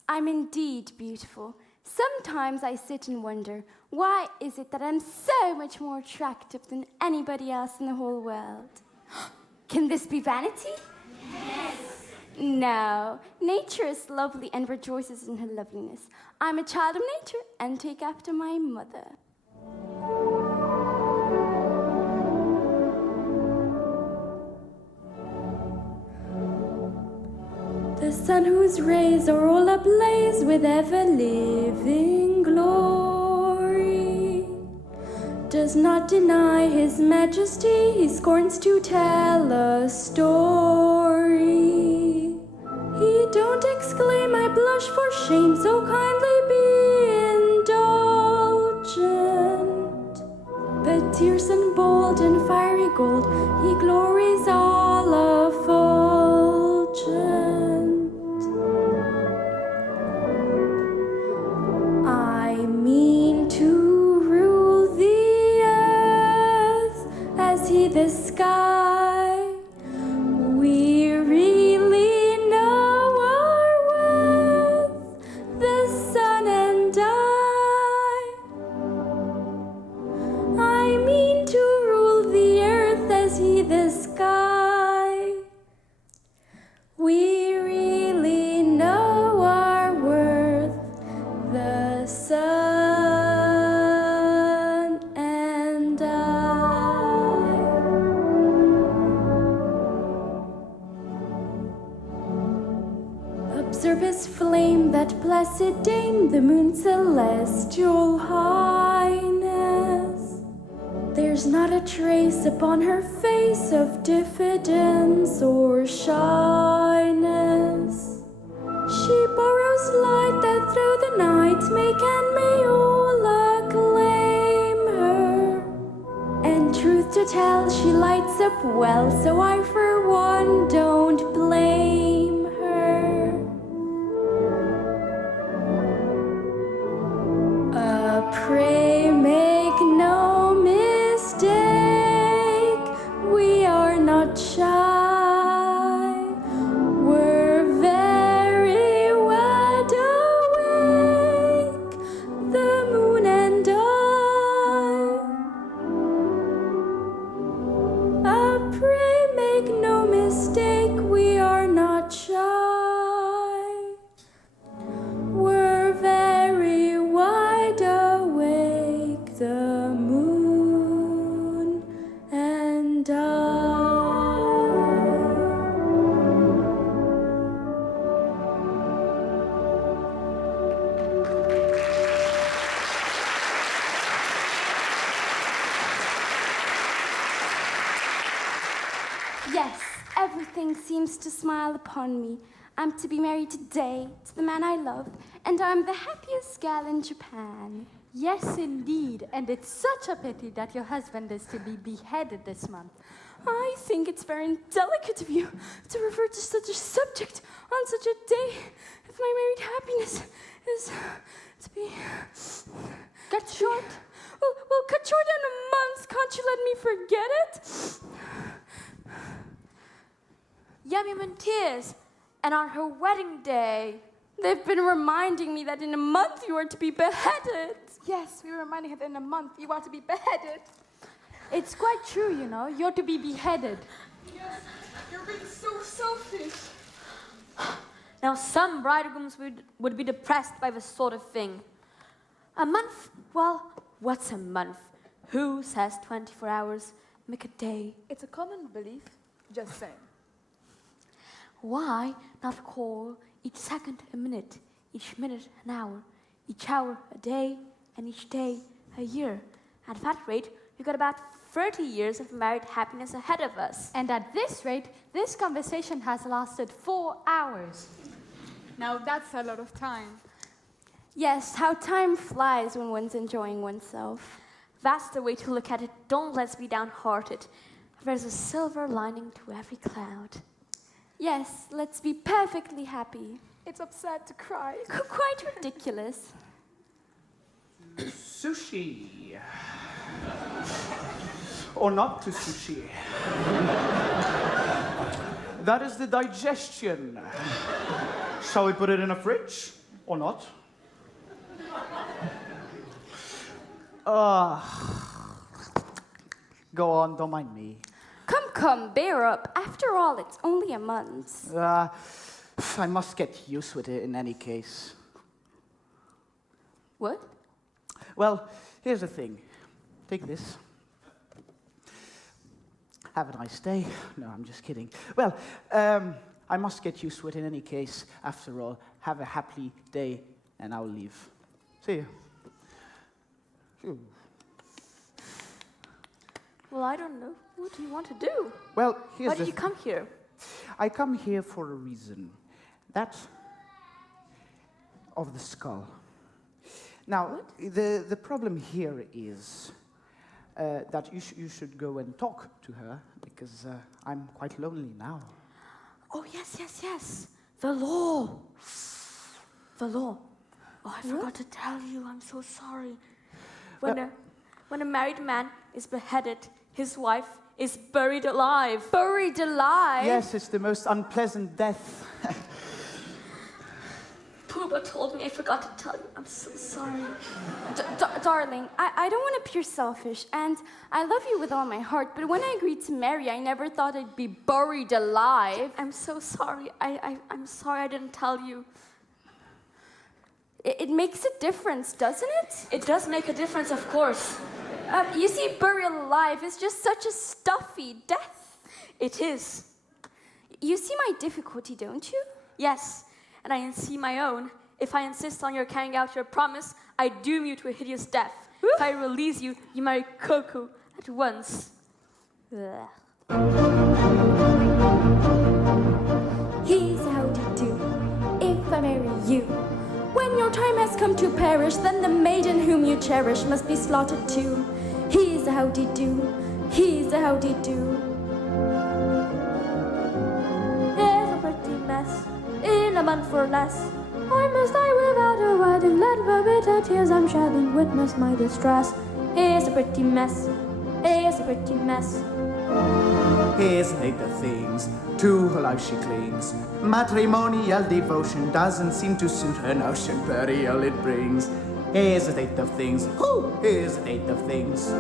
I'm indeed beautiful. Sometimes I sit and wonder, why is it that I'm so much more attractive than anybody else in the whole world? Can this be vanity? Yes. No, nature is lovely and rejoices in her loveliness. I'm a child of nature and take after my mother. The sun whose rays are all ablaze with ever-living glory does not deny his majesty, he scorns to tell a story. He don't exclaim, I blush for shame, so kindly be indulgent. But tears and bold and fiery gold, he glories all effulgent. I mean to rule the earth as he the sky. We really know our worth, the sun and I mean to rule the earth as he the sky. We really know our worth, the sun and Observe his flame, that blessed dame, the moon's celestial highness. There's not a trace upon her face of diffidence or shyness. She borrows light that through the night make and may all acclaim her. And truth to tell, she lights up well, so I for one don't blame her. Pray make no mistake, we are not shy. We're very wide awake, the moon and pray make no mistake, we are not shy. We're very wide awake, the moon and Yes, Everything seems to smile upon me. I'm to be married today to the man I love, and I'm the happiest gal in Japan. Yes, indeed. And it's such a pity that your husband is to be beheaded this month. I think it's very indelicate of you to refer to such a subject on such a day if my married happiness is to be... Cut short? Well, cut short in a month. Can't you let me forget it? Yummy tears. And on her wedding day. They've been reminding me that in a month you are to be beheaded. Yes, we were reminding her that in a month you are to be beheaded. It's quite true, you know. You're to be beheaded. Yes, you're being so selfish. Now, some bridegrooms would be depressed by this sort of thing. A month? Well, what's a month? Who says 24 hours make a day? It's a common belief, just saying. Why not call each second a minute, each minute an hour, each hour a day, and each day a year? At that rate, we've got about 30 years of married happiness ahead of us. And at this rate, this conversation has lasted 4 hours. Now that's a lot of time. Yes, how time flies when one's enjoying oneself. That's the way to look at it. Don't let's be downhearted. There's a silver lining to every cloud. Yes, let's be perfectly happy. It's absurd to cry. Quite ridiculous. Sushi. Or not to sushi. That is the digestion. Shall we put it in a fridge or not? Go on, don't mind me. Come, bear up. After all, it's only a month. I must get used with it in any case. What? Well, here's the thing. Take this. Have a nice day. No, I'm just kidding. Well, I must get used to it in any case. After all, have a happy day, and I'll leave. See you. Well, I don't know. What do you want to do? Well, here's Why did you come here? I come here for a reason. That of the skull. Now, the problem here is that you should go and talk to her, because I'm quite lonely now. Oh, yes. The law. The law. Oh, I forgot to tell you. I'm so sorry. When a married man is beheaded, his wife is buried alive. Buried alive? Yes, it's the most unpleasant death. Pooba told me I forgot to tell you. I'm so sorry. Darling, I don't want to appear selfish, and I love you with all my heart, but when I agreed to marry, I never thought I'd be buried alive. I'm so sorry. I'm sorry I didn't tell you. It makes a difference, doesn't it? It does make a difference, of course. You see, burial alive is just such a stuffy death. It is. You see my difficulty, don't you? Yes, and I see my own. If I insist on your carrying out your promise, I doom you to a hideous death. If I release you, you marry Coco at once. Here's how to do if I marry you. When your time has come to perish, then the maiden whom you cherish must be slaughtered too. Here's how to do. Here's how to do. Here's a pretty mess. In a month or less, I must die without a word, and let the bitter tears I'm shedding witness my distress. Here's a pretty mess. Here's a pretty mess. Here's the state of things, to her life she clings. Matrimonial devotion doesn't seem to suit her notion, burial it brings. Here's the state of things, here's the state of things.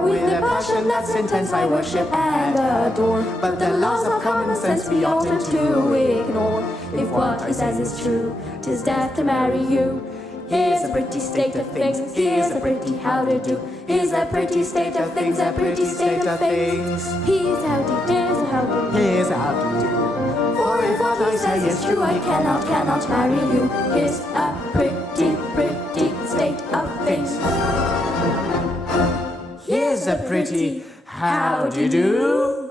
With a passion that's intense I worship and adore, but the laws of common sense we often to ignore. If what he says is true, 'tis death to marry you. Here's a pretty state of things, here's a pretty how to do. Here's a pretty state of things, a pretty state of things. Here's how to do, here's how to do. Here's how to do. For if what he says is true, I cannot marry you. Here's a pretty state of things. Here's a pretty how do you do.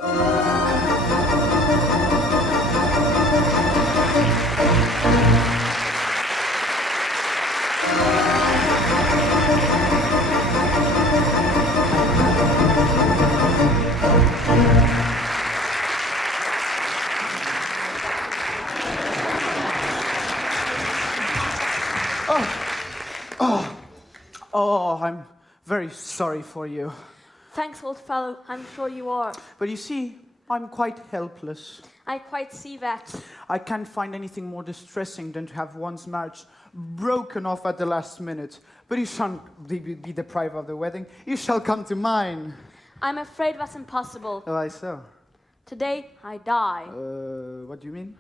Oh, I'm very sorry for you. Thanks, old fellow. I'm sure you are. But you see, I'm quite helpless. I quite see that. I can't find anything more distressing than to have one's marriage broken off at the last minute. But you shan't be deprived of the wedding. You shall come to mine. I'm afraid that's impossible. Why so? Today, I die. What do you mean?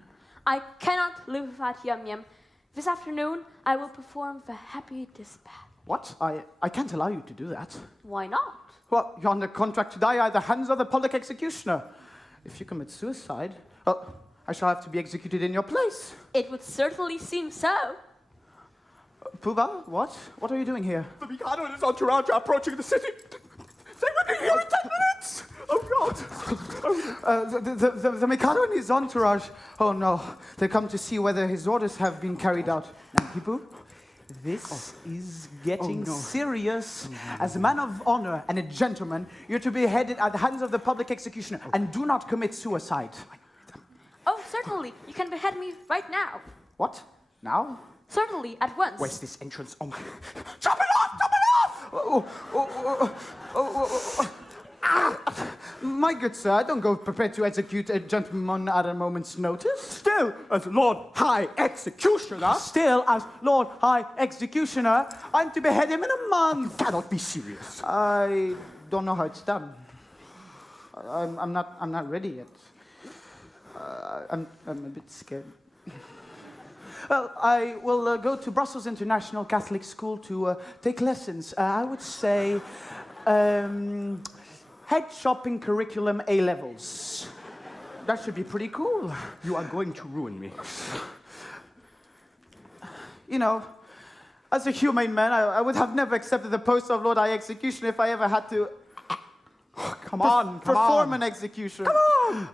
I cannot live without Yum Yum. This afternoon, I will perform the happy dispatch. What? I can't allow you to do that. Why not? Well, you're under contract to die at the hands of the public executioner. If you commit suicide, well, I shall have to be executed in your place. It would certainly seem so. Pooh-Bah, what? What are you doing here? The Mikado and his entourage are approaching the city. They will be here in 10 minutes! Oh, God! The Mikado and his entourage. Oh, no. They come to see whether his orders have been carried out. Nanki-Poo, this is getting serious. As a man of honor and a gentleman, you're to be beheaded at the hands of the public executioner. And do not commit suicide. Oh, certainly. You can behead me right now. What? Now? Certainly, at once. Where's this entrance? Oh, my... Chop it off! Chop it off! My good sir, I don't go prepared to execute a gentleman at a moment's notice. Still, as Lord High Executioner... Still, as Lord High Executioner, I'm to behead him in a month. You cannot be serious. I don't know how it's done. I'm not ready yet. I'm a bit scared. Well, I will go to Brussels International Catholic School to take lessons. I would say head shopping curriculum A-levels. That should be pretty cool. You are going to ruin me. You know, as a humane man, I would have never accepted the post of Lord High Executioner if I ever had to perform an execution. Come on!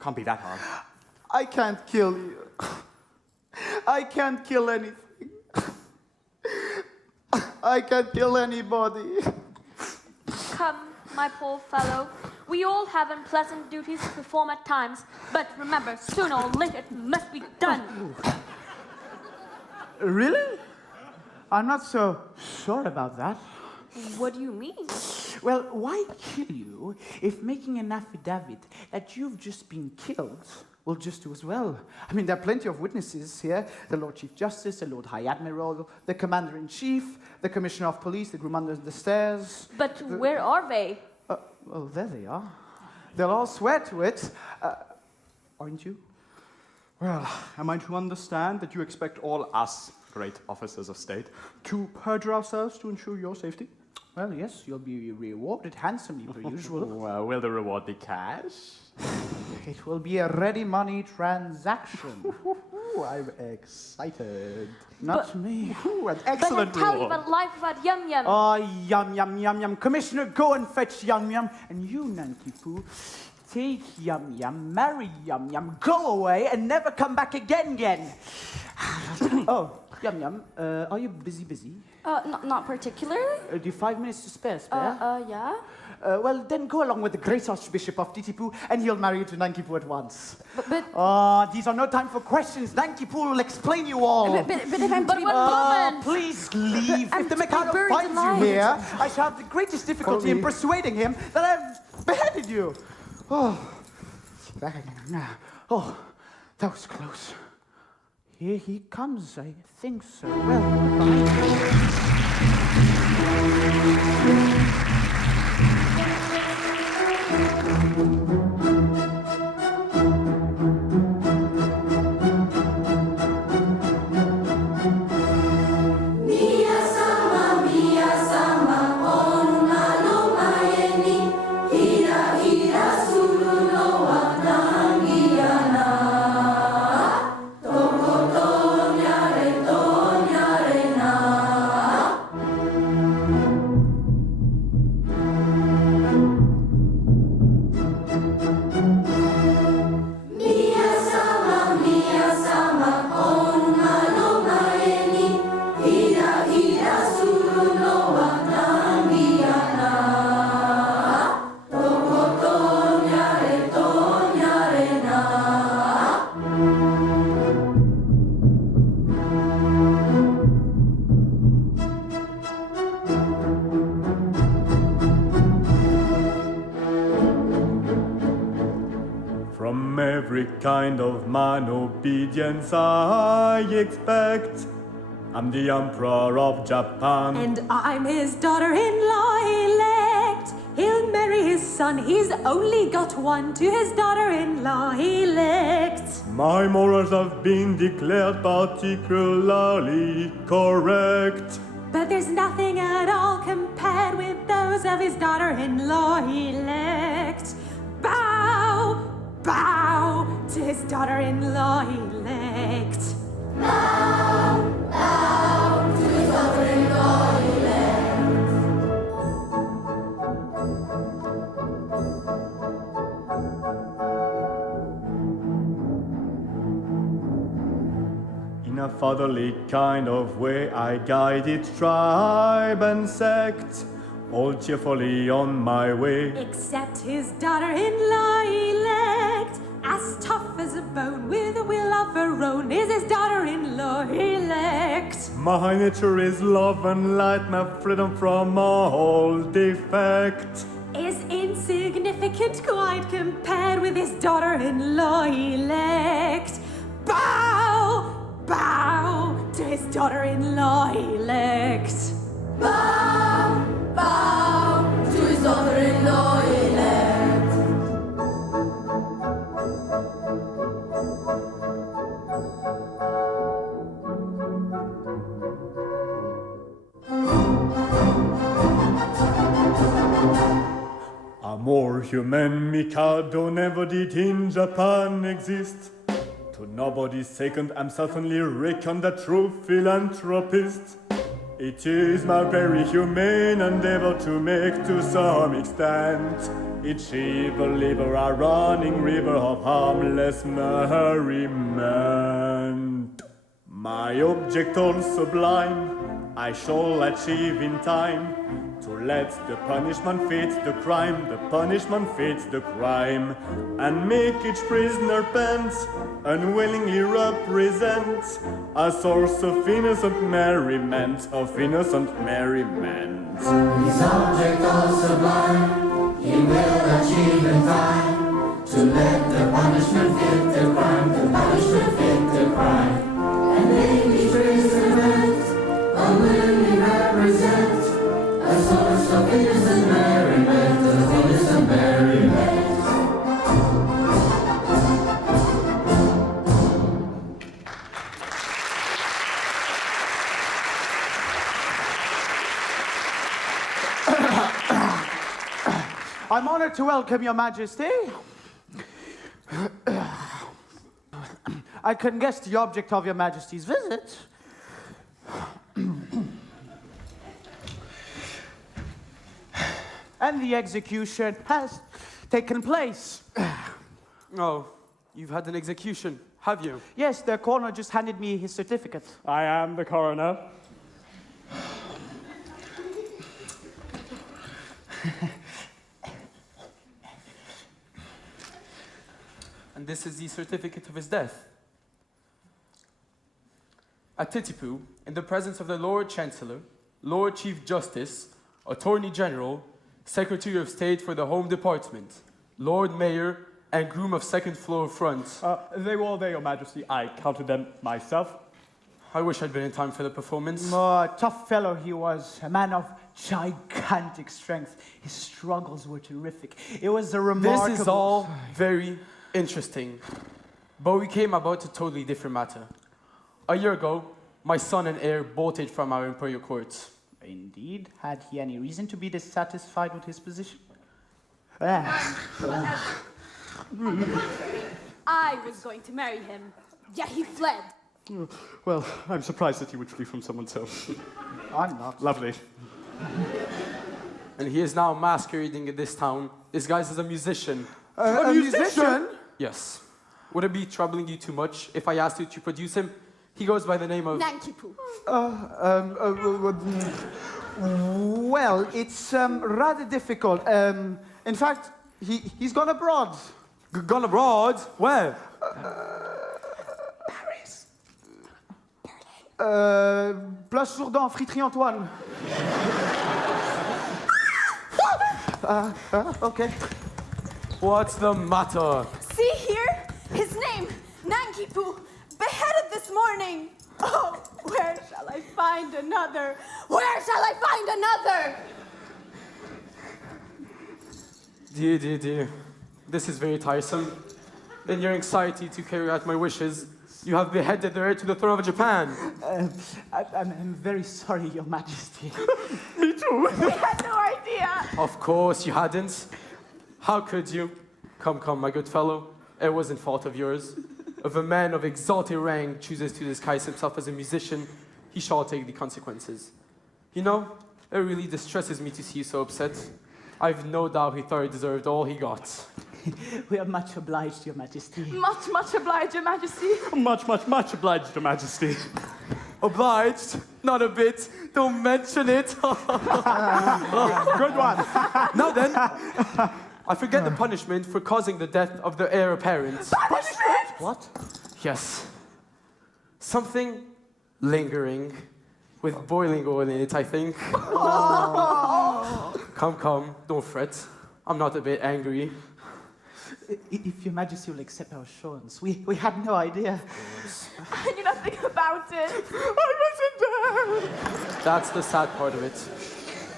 Can't be that hard. I can't kill you. I can't kill anything. I can't kill anybody. Come, my poor fellow. We all have unpleasant duties to perform at times, but remember, sooner or later it must be done. Really? I'm not so sure about that. What do you mean? Well, why kill you if making an affidavit that you've just been killed will just do as well? I mean, there are plenty of witnesses here. The Lord Chief Justice, the Lord High Admiral, the Commander-in-Chief, the Commissioner of Police, the groom under the stairs. But where are they? Well, there they are. They'll all swear to it. Aren't you? Well, am I to understand that you expect all us great officers of state to perjure ourselves to ensure your safety? Well, yes, you'll be rewarded handsomely per usual. Well, will the reward be cash? It will be a ready money transaction. I'm excited. Not me. An excellent but I tell reward. you about life without Yum Yum. Oh, Yum Yum, Yum Yum. Commissioner, go and fetch Yum Yum. And you, Nanki-Poo, take Yum Yum, marry Yum Yum, go away and never come back again. Oh, Yum Yum, are you busy? Not particularly. Do you have 5 minutes to spare? Yeah. Well, then go along with the great Archbishop of Titipu, and he'll marry you to Nanki-Poo at once. But these are no time for questions. Nanki-Poo will explain you all. But if I'm to be... Please leave. If the to be Mikado buried finds alive. you here, I shall have the greatest difficulty in persuading him that I've beheaded you. Oh, back again. Oh, that was close. Here he comes, I think so. Well, every kind of man obedience I expect. I'm the Emperor of Japan. And I'm his daughter-in-law elect. He'll marry his son, he's only got one, to his daughter-in-law elect. My morals have been declared particularly correct. But there's nothing at all compared with those of his daughter-in-law elect. Bow, bow to his daughter-in-law elect. Bow, bow to his daughter-in-law elect. In a fatherly kind of way, I guide its tribe and sect, all cheerfully on my way. Except his daughter-in-law elect, as tough as a bone with a will of her own, is his daughter-in-law elect. My nature is love and light, my freedom from all defect. Is insignificant quite compared with his daughter-in-law elect. Bow, bow to his daughter-in-law elect. Bow, bow to his daughter-in-law elect. A more human Mikado never did in Japan exist. To nobody's second, I'm certainly reckoned a true philanthropist. It is my very humane endeavor to make, to some extent, each evil liver a running river of harmless merriment. My object all sublime, I shall achieve in time, to let the punishment fit the crime, the punishment fits the crime, and make each prisoner pant, unwillingly represent a source of innocent merriment, of innocent merriment. His object all sublime, he will achieve in time, to let the punishment fit the crime, the punishment fit the crime, and make each prisoner pant, unwillingly represent a source of innocent merriment, of innocent merriment. I'm honored to welcome your majesty. I can guess the object of your majesty's visit. And the execution has taken place. Oh, you've had an execution, have you? Yes, the coroner just handed me his certificate. I am the coroner. And this is the certificate of his death. At Titipu, in the presence of the Lord Chancellor, Lord Chief Justice, Attorney General, Secretary of State for the Home Department, Lord Mayor, and groom of second floor front. They were all there, Your Majesty. I counted them myself. I wish I'd been in time for the performance. A tough fellow he was, a man of gigantic strength. His struggles were terrific. It was a remarkable... This is all very interesting, but we came about a totally different matter. A year ago, my son and heir bolted from our imperial court. Indeed. Had he any reason to be dissatisfied with his position? I was going to marry him, yet he fled. Well, I'm surprised that he would flee from someone so... I'm not. Lovely. And he is now masquerading in this town, disguised as a musician. A musician? Yes. Would it be troubling you too much if I asked you to produce him? He goes by the name of... Nanki-Poo. Well, it's rather difficult. In fact, he's gone abroad. Gone abroad? Where? Paris. Place Jourdan, Friterie Antoine. Okay. What's the matter? See here? His Titipu, beheaded this morning. Oh, where shall I find another? Where shall I find another? Dear. This is very tiresome. In your anxiety to carry out my wishes, you have beheaded the heir to the throne of Japan. I'm very sorry, Your Majesty. Me too. We had no idea. Of course you hadn't. How could you? Come, my good fellow. It wasn't fault of yours. If a man of exalted rank chooses to disguise himself as a musician, he shall take the consequences. You know, it really distresses me to see you so upset. I've no doubt he thought he deserved all he got. We are much obliged, Your Majesty. Much obliged, Your Majesty. Much obliged, Your Majesty. Obliged? Not a bit. Don't mention it. Good one. Now then, I forget the punishment for causing the death of the heir apparent. Punishment? What? Yes. Something lingering with boiling oil in it, I think. Come, don't fret. I'm not a bit angry. If Your Majesty will accept our assurance, we had no idea. I knew nothing about it. I wasn't there. That's the sad part of it.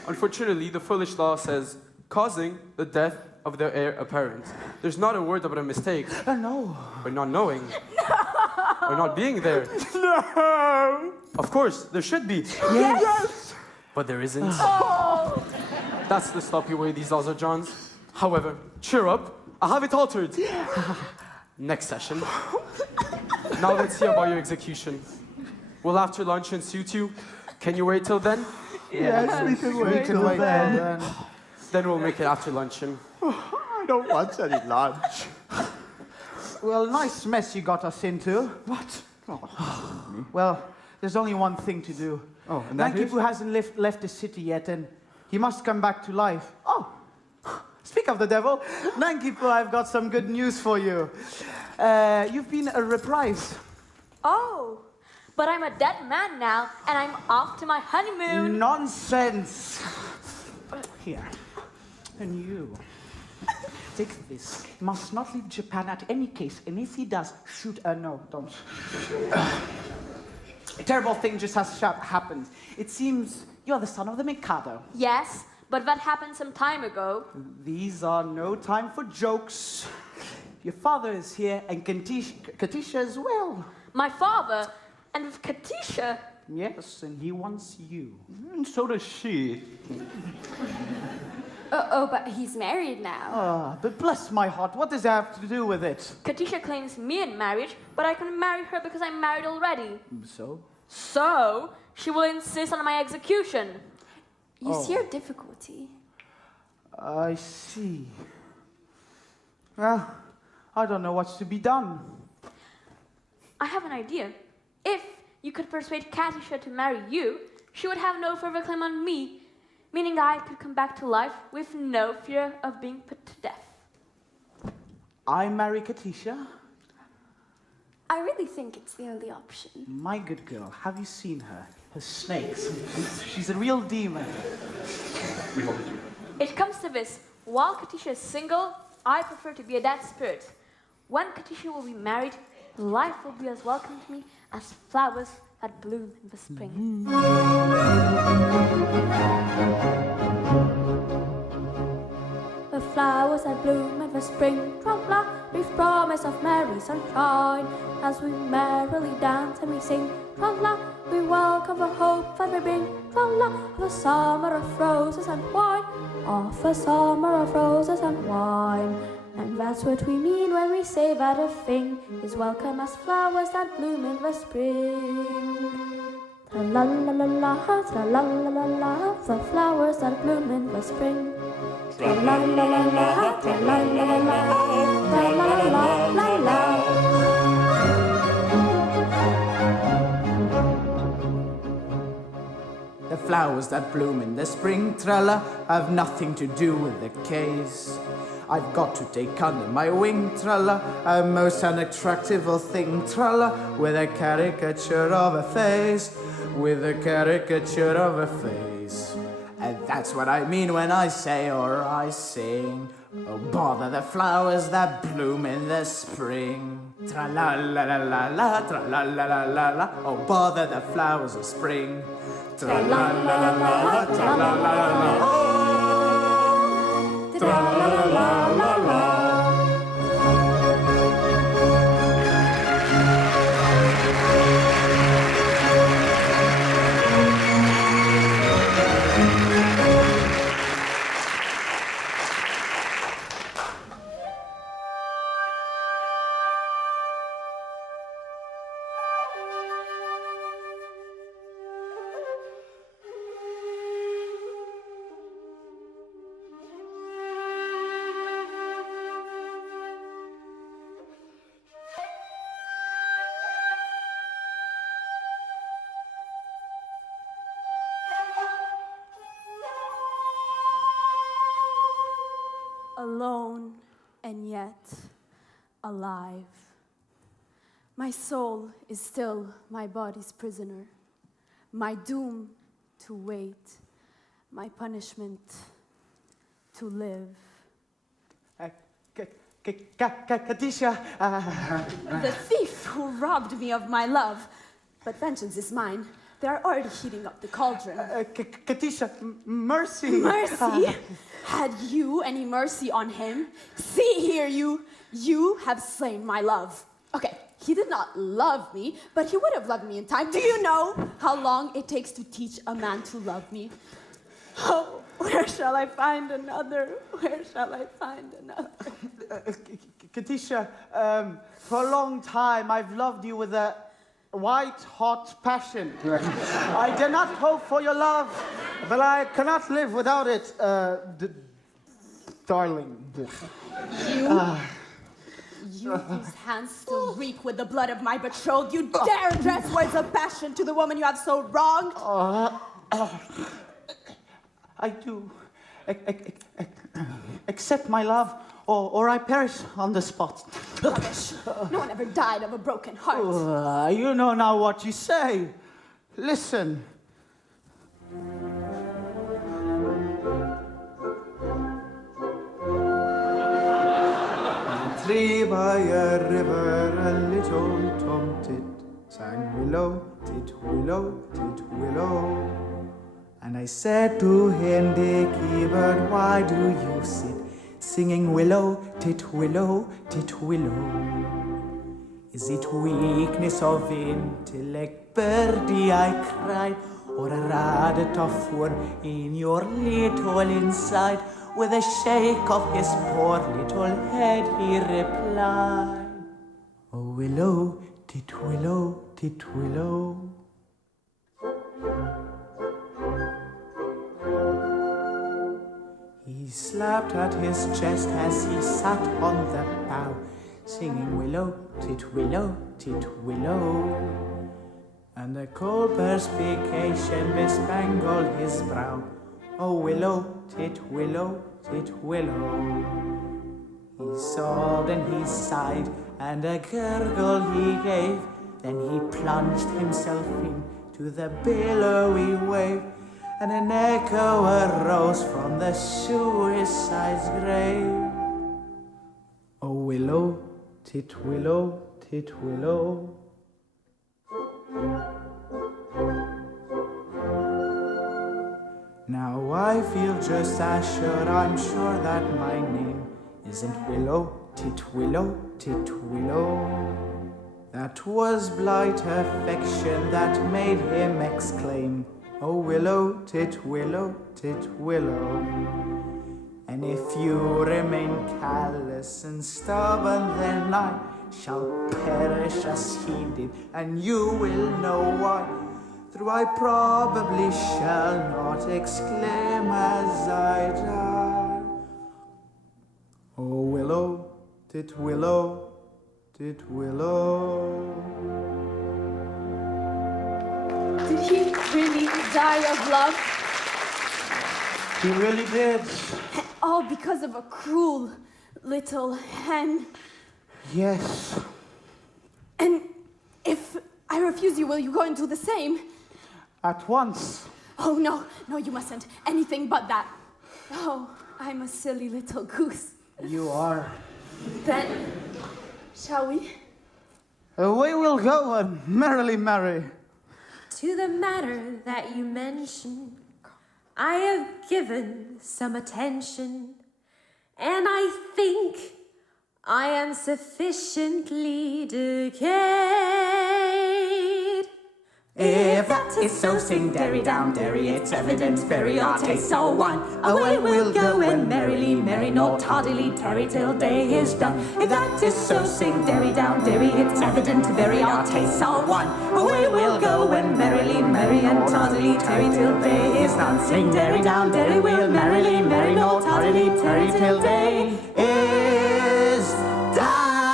Unfortunately, the foolish law says causing the death of the heir apparent. There's not a word about a mistake. No. Or not knowing. No. Or not being there. No. Of course, there should be. Yes. But there isn't. Oh. That's the sloppy way these laws are drawn. However, cheer up. I have it altered. Next session. Now let's see about your execution. Will after luncheon suit you? Can you wait till then? Yes, we can wait till then. Then we'll make it after luncheon. I don't want any lunch. Well, nice mess you got us into. What? Oh. Well, there's only one thing to do. Oh, and that Nanki-Poo hasn't left the city yet, and he must come back to life. Oh, speak of the devil, Nanki-Poo, I've got some good news for you. You've been reprised. Oh, but I'm a dead man now, and I'm off to my honeymoon. Nonsense. Here, and you. Take this. He must not leave Japan at any case, and if he does, shoot. No, don't. A terrible thing just has happened. It seems you're the son of the Mikado. Yes, but that happened some time ago. These are no time for jokes. Your father is here, and Katisha as well. My father? And with Katisha? Yes, and he wants you. And so does she. Oh, but he's married now. But bless my heart, what does that have to do with it? Katisha claims me in marriage, but I can marry her because I'm married already. So? So, she will insist on my execution. You see your difficulty. I see. Well, I don't know what's to be done. I have an idea. If you could persuade Katisha to marry you, she would have no further claim on me, meaning I could come back to life with no fear of being put to death. I marry Katisha? I really think it's the only option. My good girl, have you seen her? Her snakes. She's a real demon. It comes to this. While Katisha is single, I prefer to be a dead spirit. When Katisha will be married, life will be as welcome to me as flowers that bloom in the spring. The flowers that bloom in the spring, tra-la, with promise of merry sunshine. As we merrily dance and we sing, tra-la, we welcome the hope that we bring, tra-la, of a summer of roses and wine, of a summer of roses and wine. And that's what we mean when we say that a thing is welcome as flowers that bloom in the spring. Tra-la-la-la-la, tra-la-la-la-la, the flowers that bloom in the spring. Tra-la-la-la-la, tra-la-la-la-la, tra-la-la-la-la. The flowers that bloom in the spring, tralla, have nothing to do with the case. I've got to take under my wing, tralla, a most unattractive thing, tralla, with a caricature of a face, with a caricature of a face. And That's what I mean when I say or I sing. Oh, bother the flowers that bloom in the spring. Tra-la-la-la-la-la, tra-la-la-la-la-la. Oh, bother the flowers of spring. Tra-la-la-la-la-la, tra-la-la-la-la. Oh, tra-la-la-la-la-la. Alone and yet alive. My soul is still my body's prisoner. My doom to wait. My punishment to live. Katisha. The thief who robbed me of my love. But vengeance is mine. They are already heating up the cauldron. Katisha, mercy. Mercy? Had you any mercy on him? See here, you have slain my love. Okay, he did not love me, but he would have loved me in time. Do you know how long it takes to teach a man to love me? Oh, where shall I find another? Where shall I find another? Katisha, for a long time I've loved you with a white-hot passion. I did not hope for your love, but I cannot live without it, darling. You whose hands still reek with the blood of my betrothed, you dare address words of passion to the woman you have so wronged? I do. Accept my love, or I perish on the spot. Rubbish. No one ever died of a broken heart. You know now what you say. Listen. A tree by a river, a little tomtit sang willow, tit willow, tit willow. And I said to him, Dicky bird, why do you sit singing willow, tit willow, tit willow? Is it weakness of intellect, birdie, I cried, or a rather tough one in your little inside? With a shake of his poor little head, he replied, oh, willow, tit willow, tit willow. He slapped at his chest as he sat on the bough, singing willow, tit willow, tit willow. And the cold perspication bespangled his brow. Oh, willow, tit willow, tit willow. He sobbed and he sighed, and a gurgle he gave. Then he plunged himself into the billowy wave, and an echo arose from the suicide's grave. Oh, willow, tit willow, tit willow. Now I feel just as sure, I'm sure that my name isn't Willow, tit willow, tit willow. That was blight affection that made him exclaim, oh, willow, tit willow, tit willow. And if you remain callous and stubborn, then I shall perish as he did, and you will know why. Through I probably shall not exclaim as I die. Oh, willow, tit willow, tit willow. Did he really die of love? He really did. All because of a cruel little hen. Yes. And if I refuse you, will you go and do the same? At once. Oh, no, no, you mustn't. Anything but that. Oh, I'm a silly little goose. You are. Then, shall we? Away we'll go and merrily marry. To the matter that you mention, I have given some attention, and I think I am sufficiently decayed. If that is so, sing derry down derry, it's evident very our taste so one. Away we'll go and merrily merry, nor tardily tarry till day is done. If that is so, sing derry down derry, it's evident very our tastes are one. Away we'll go and merrily merry, and tardily tarry till day is done. Sing derry down derry, we'll merrily merry, nor tardily tarry till day is done.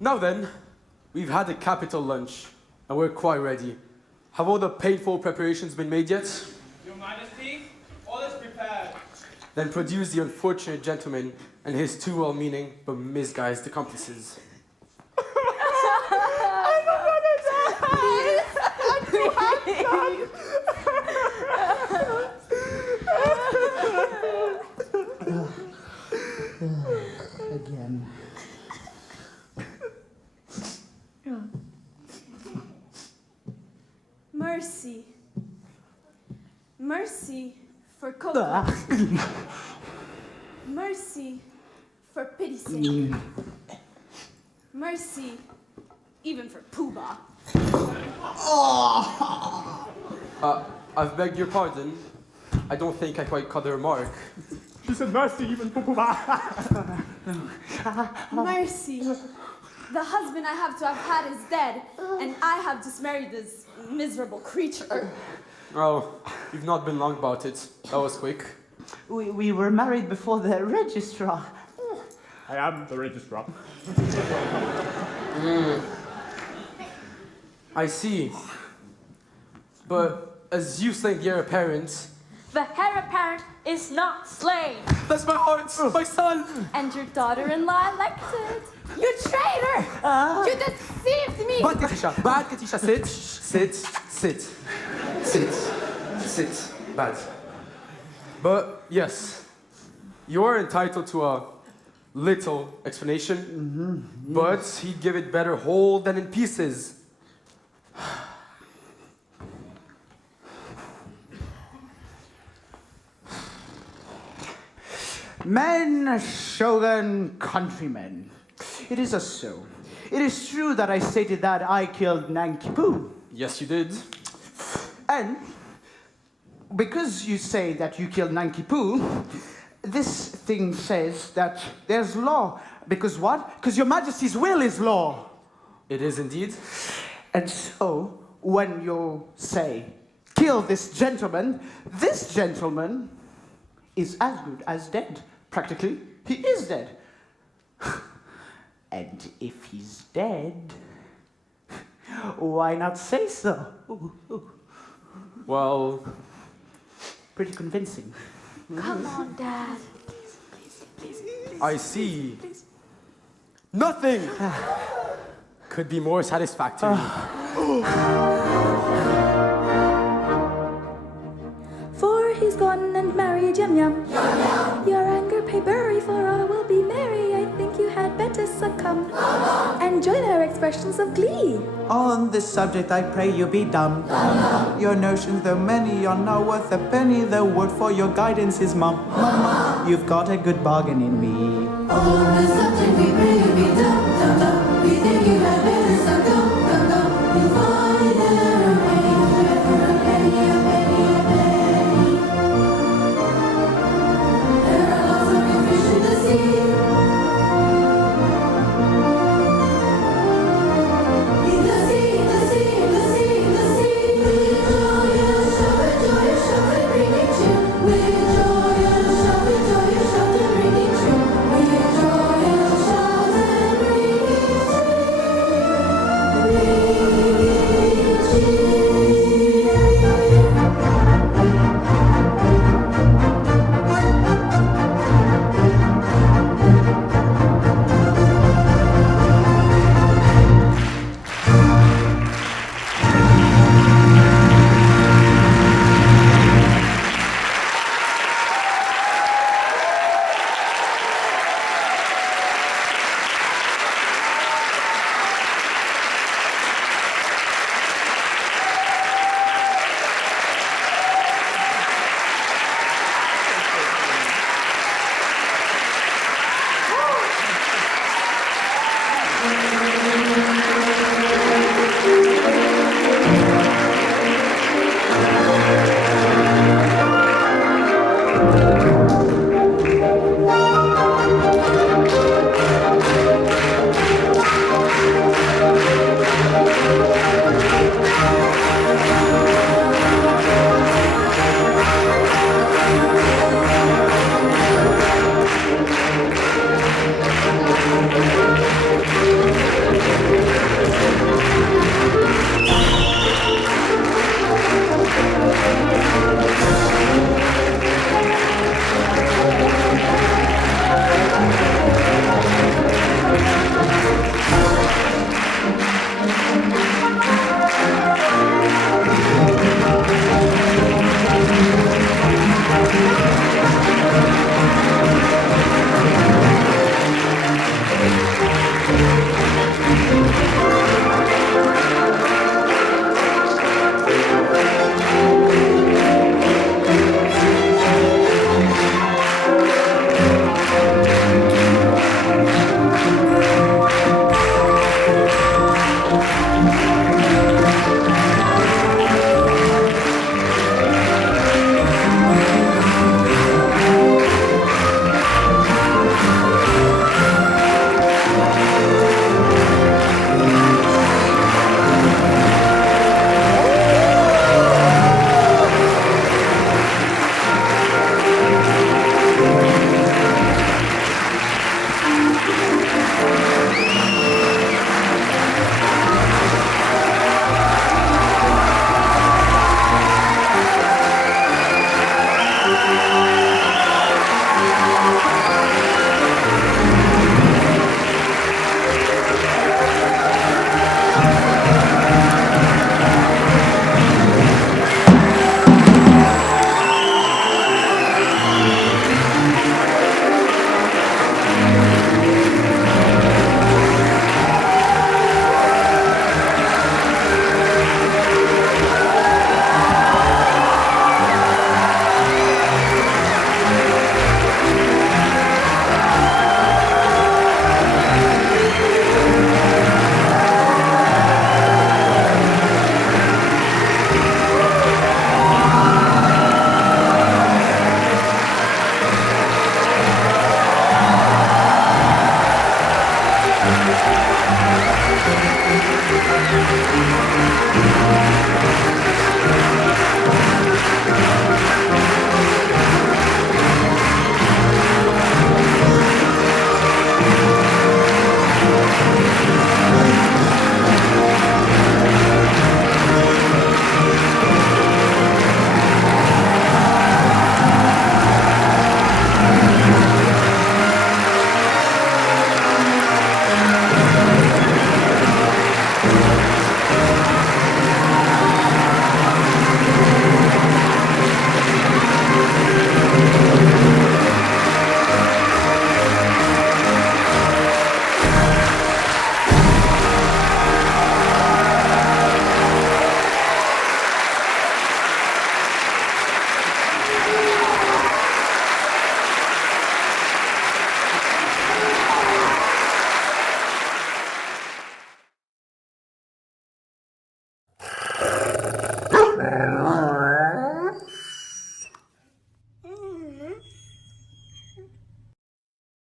Now then, we've had a capital lunch, and we're quite ready. Have all the painful preparations been made yet? Your Majesty, all is prepared. Then produce the unfortunate gentleman and his two well-meaning but misguised accomplices. Again. Mercy. Mercy for Coco. Mercy for pity's sake. Mercy even for Pooh-Bah. I've begged your pardon. I don't think I quite caught the remark. She said mercy even for Pooh-Bah. Mercy. The husband I have to have had is dead, and I have just married this miserable creature. Oh, you've not been long about it. That was quick. We were married before the registrar. I am the registrar. I see. But as you slain the heir apparent... The heir apparent is not slain. That's my heart, my son! And your daughter-in-law elected. You traitor! You deceived me! Bad Katisha, sit, sit, sit, sit, sit, bad. But yes, you are entitled to a little explanation, but he'd give it better whole than in pieces. Men, shogun, countrymen. It is so. It is true that I stated that I killed Nanki-Poo. Yes, you did. And because you say that you killed Nanki-Poo, this thing says that there's law. Because what? Because your Majesty's will is law. It is indeed. And so, when you say, kill this gentleman is as good as dead. Practically, he is dead. And if he's dead, why not say so? Well, pretty convincing. Come on, Dad. I see. Nothing could be more satisfactory. For he's gone and married Yum Yum. Your anger pay bury, for all will be merry. I think you had better to succumb and join her expressions of glee. On this subject I pray you be dumb. Your notions, though many, are not worth a penny. The word for your guidance is mum. You've got a good bargain in me. On this subject we pray you be dumb. We think you had better suck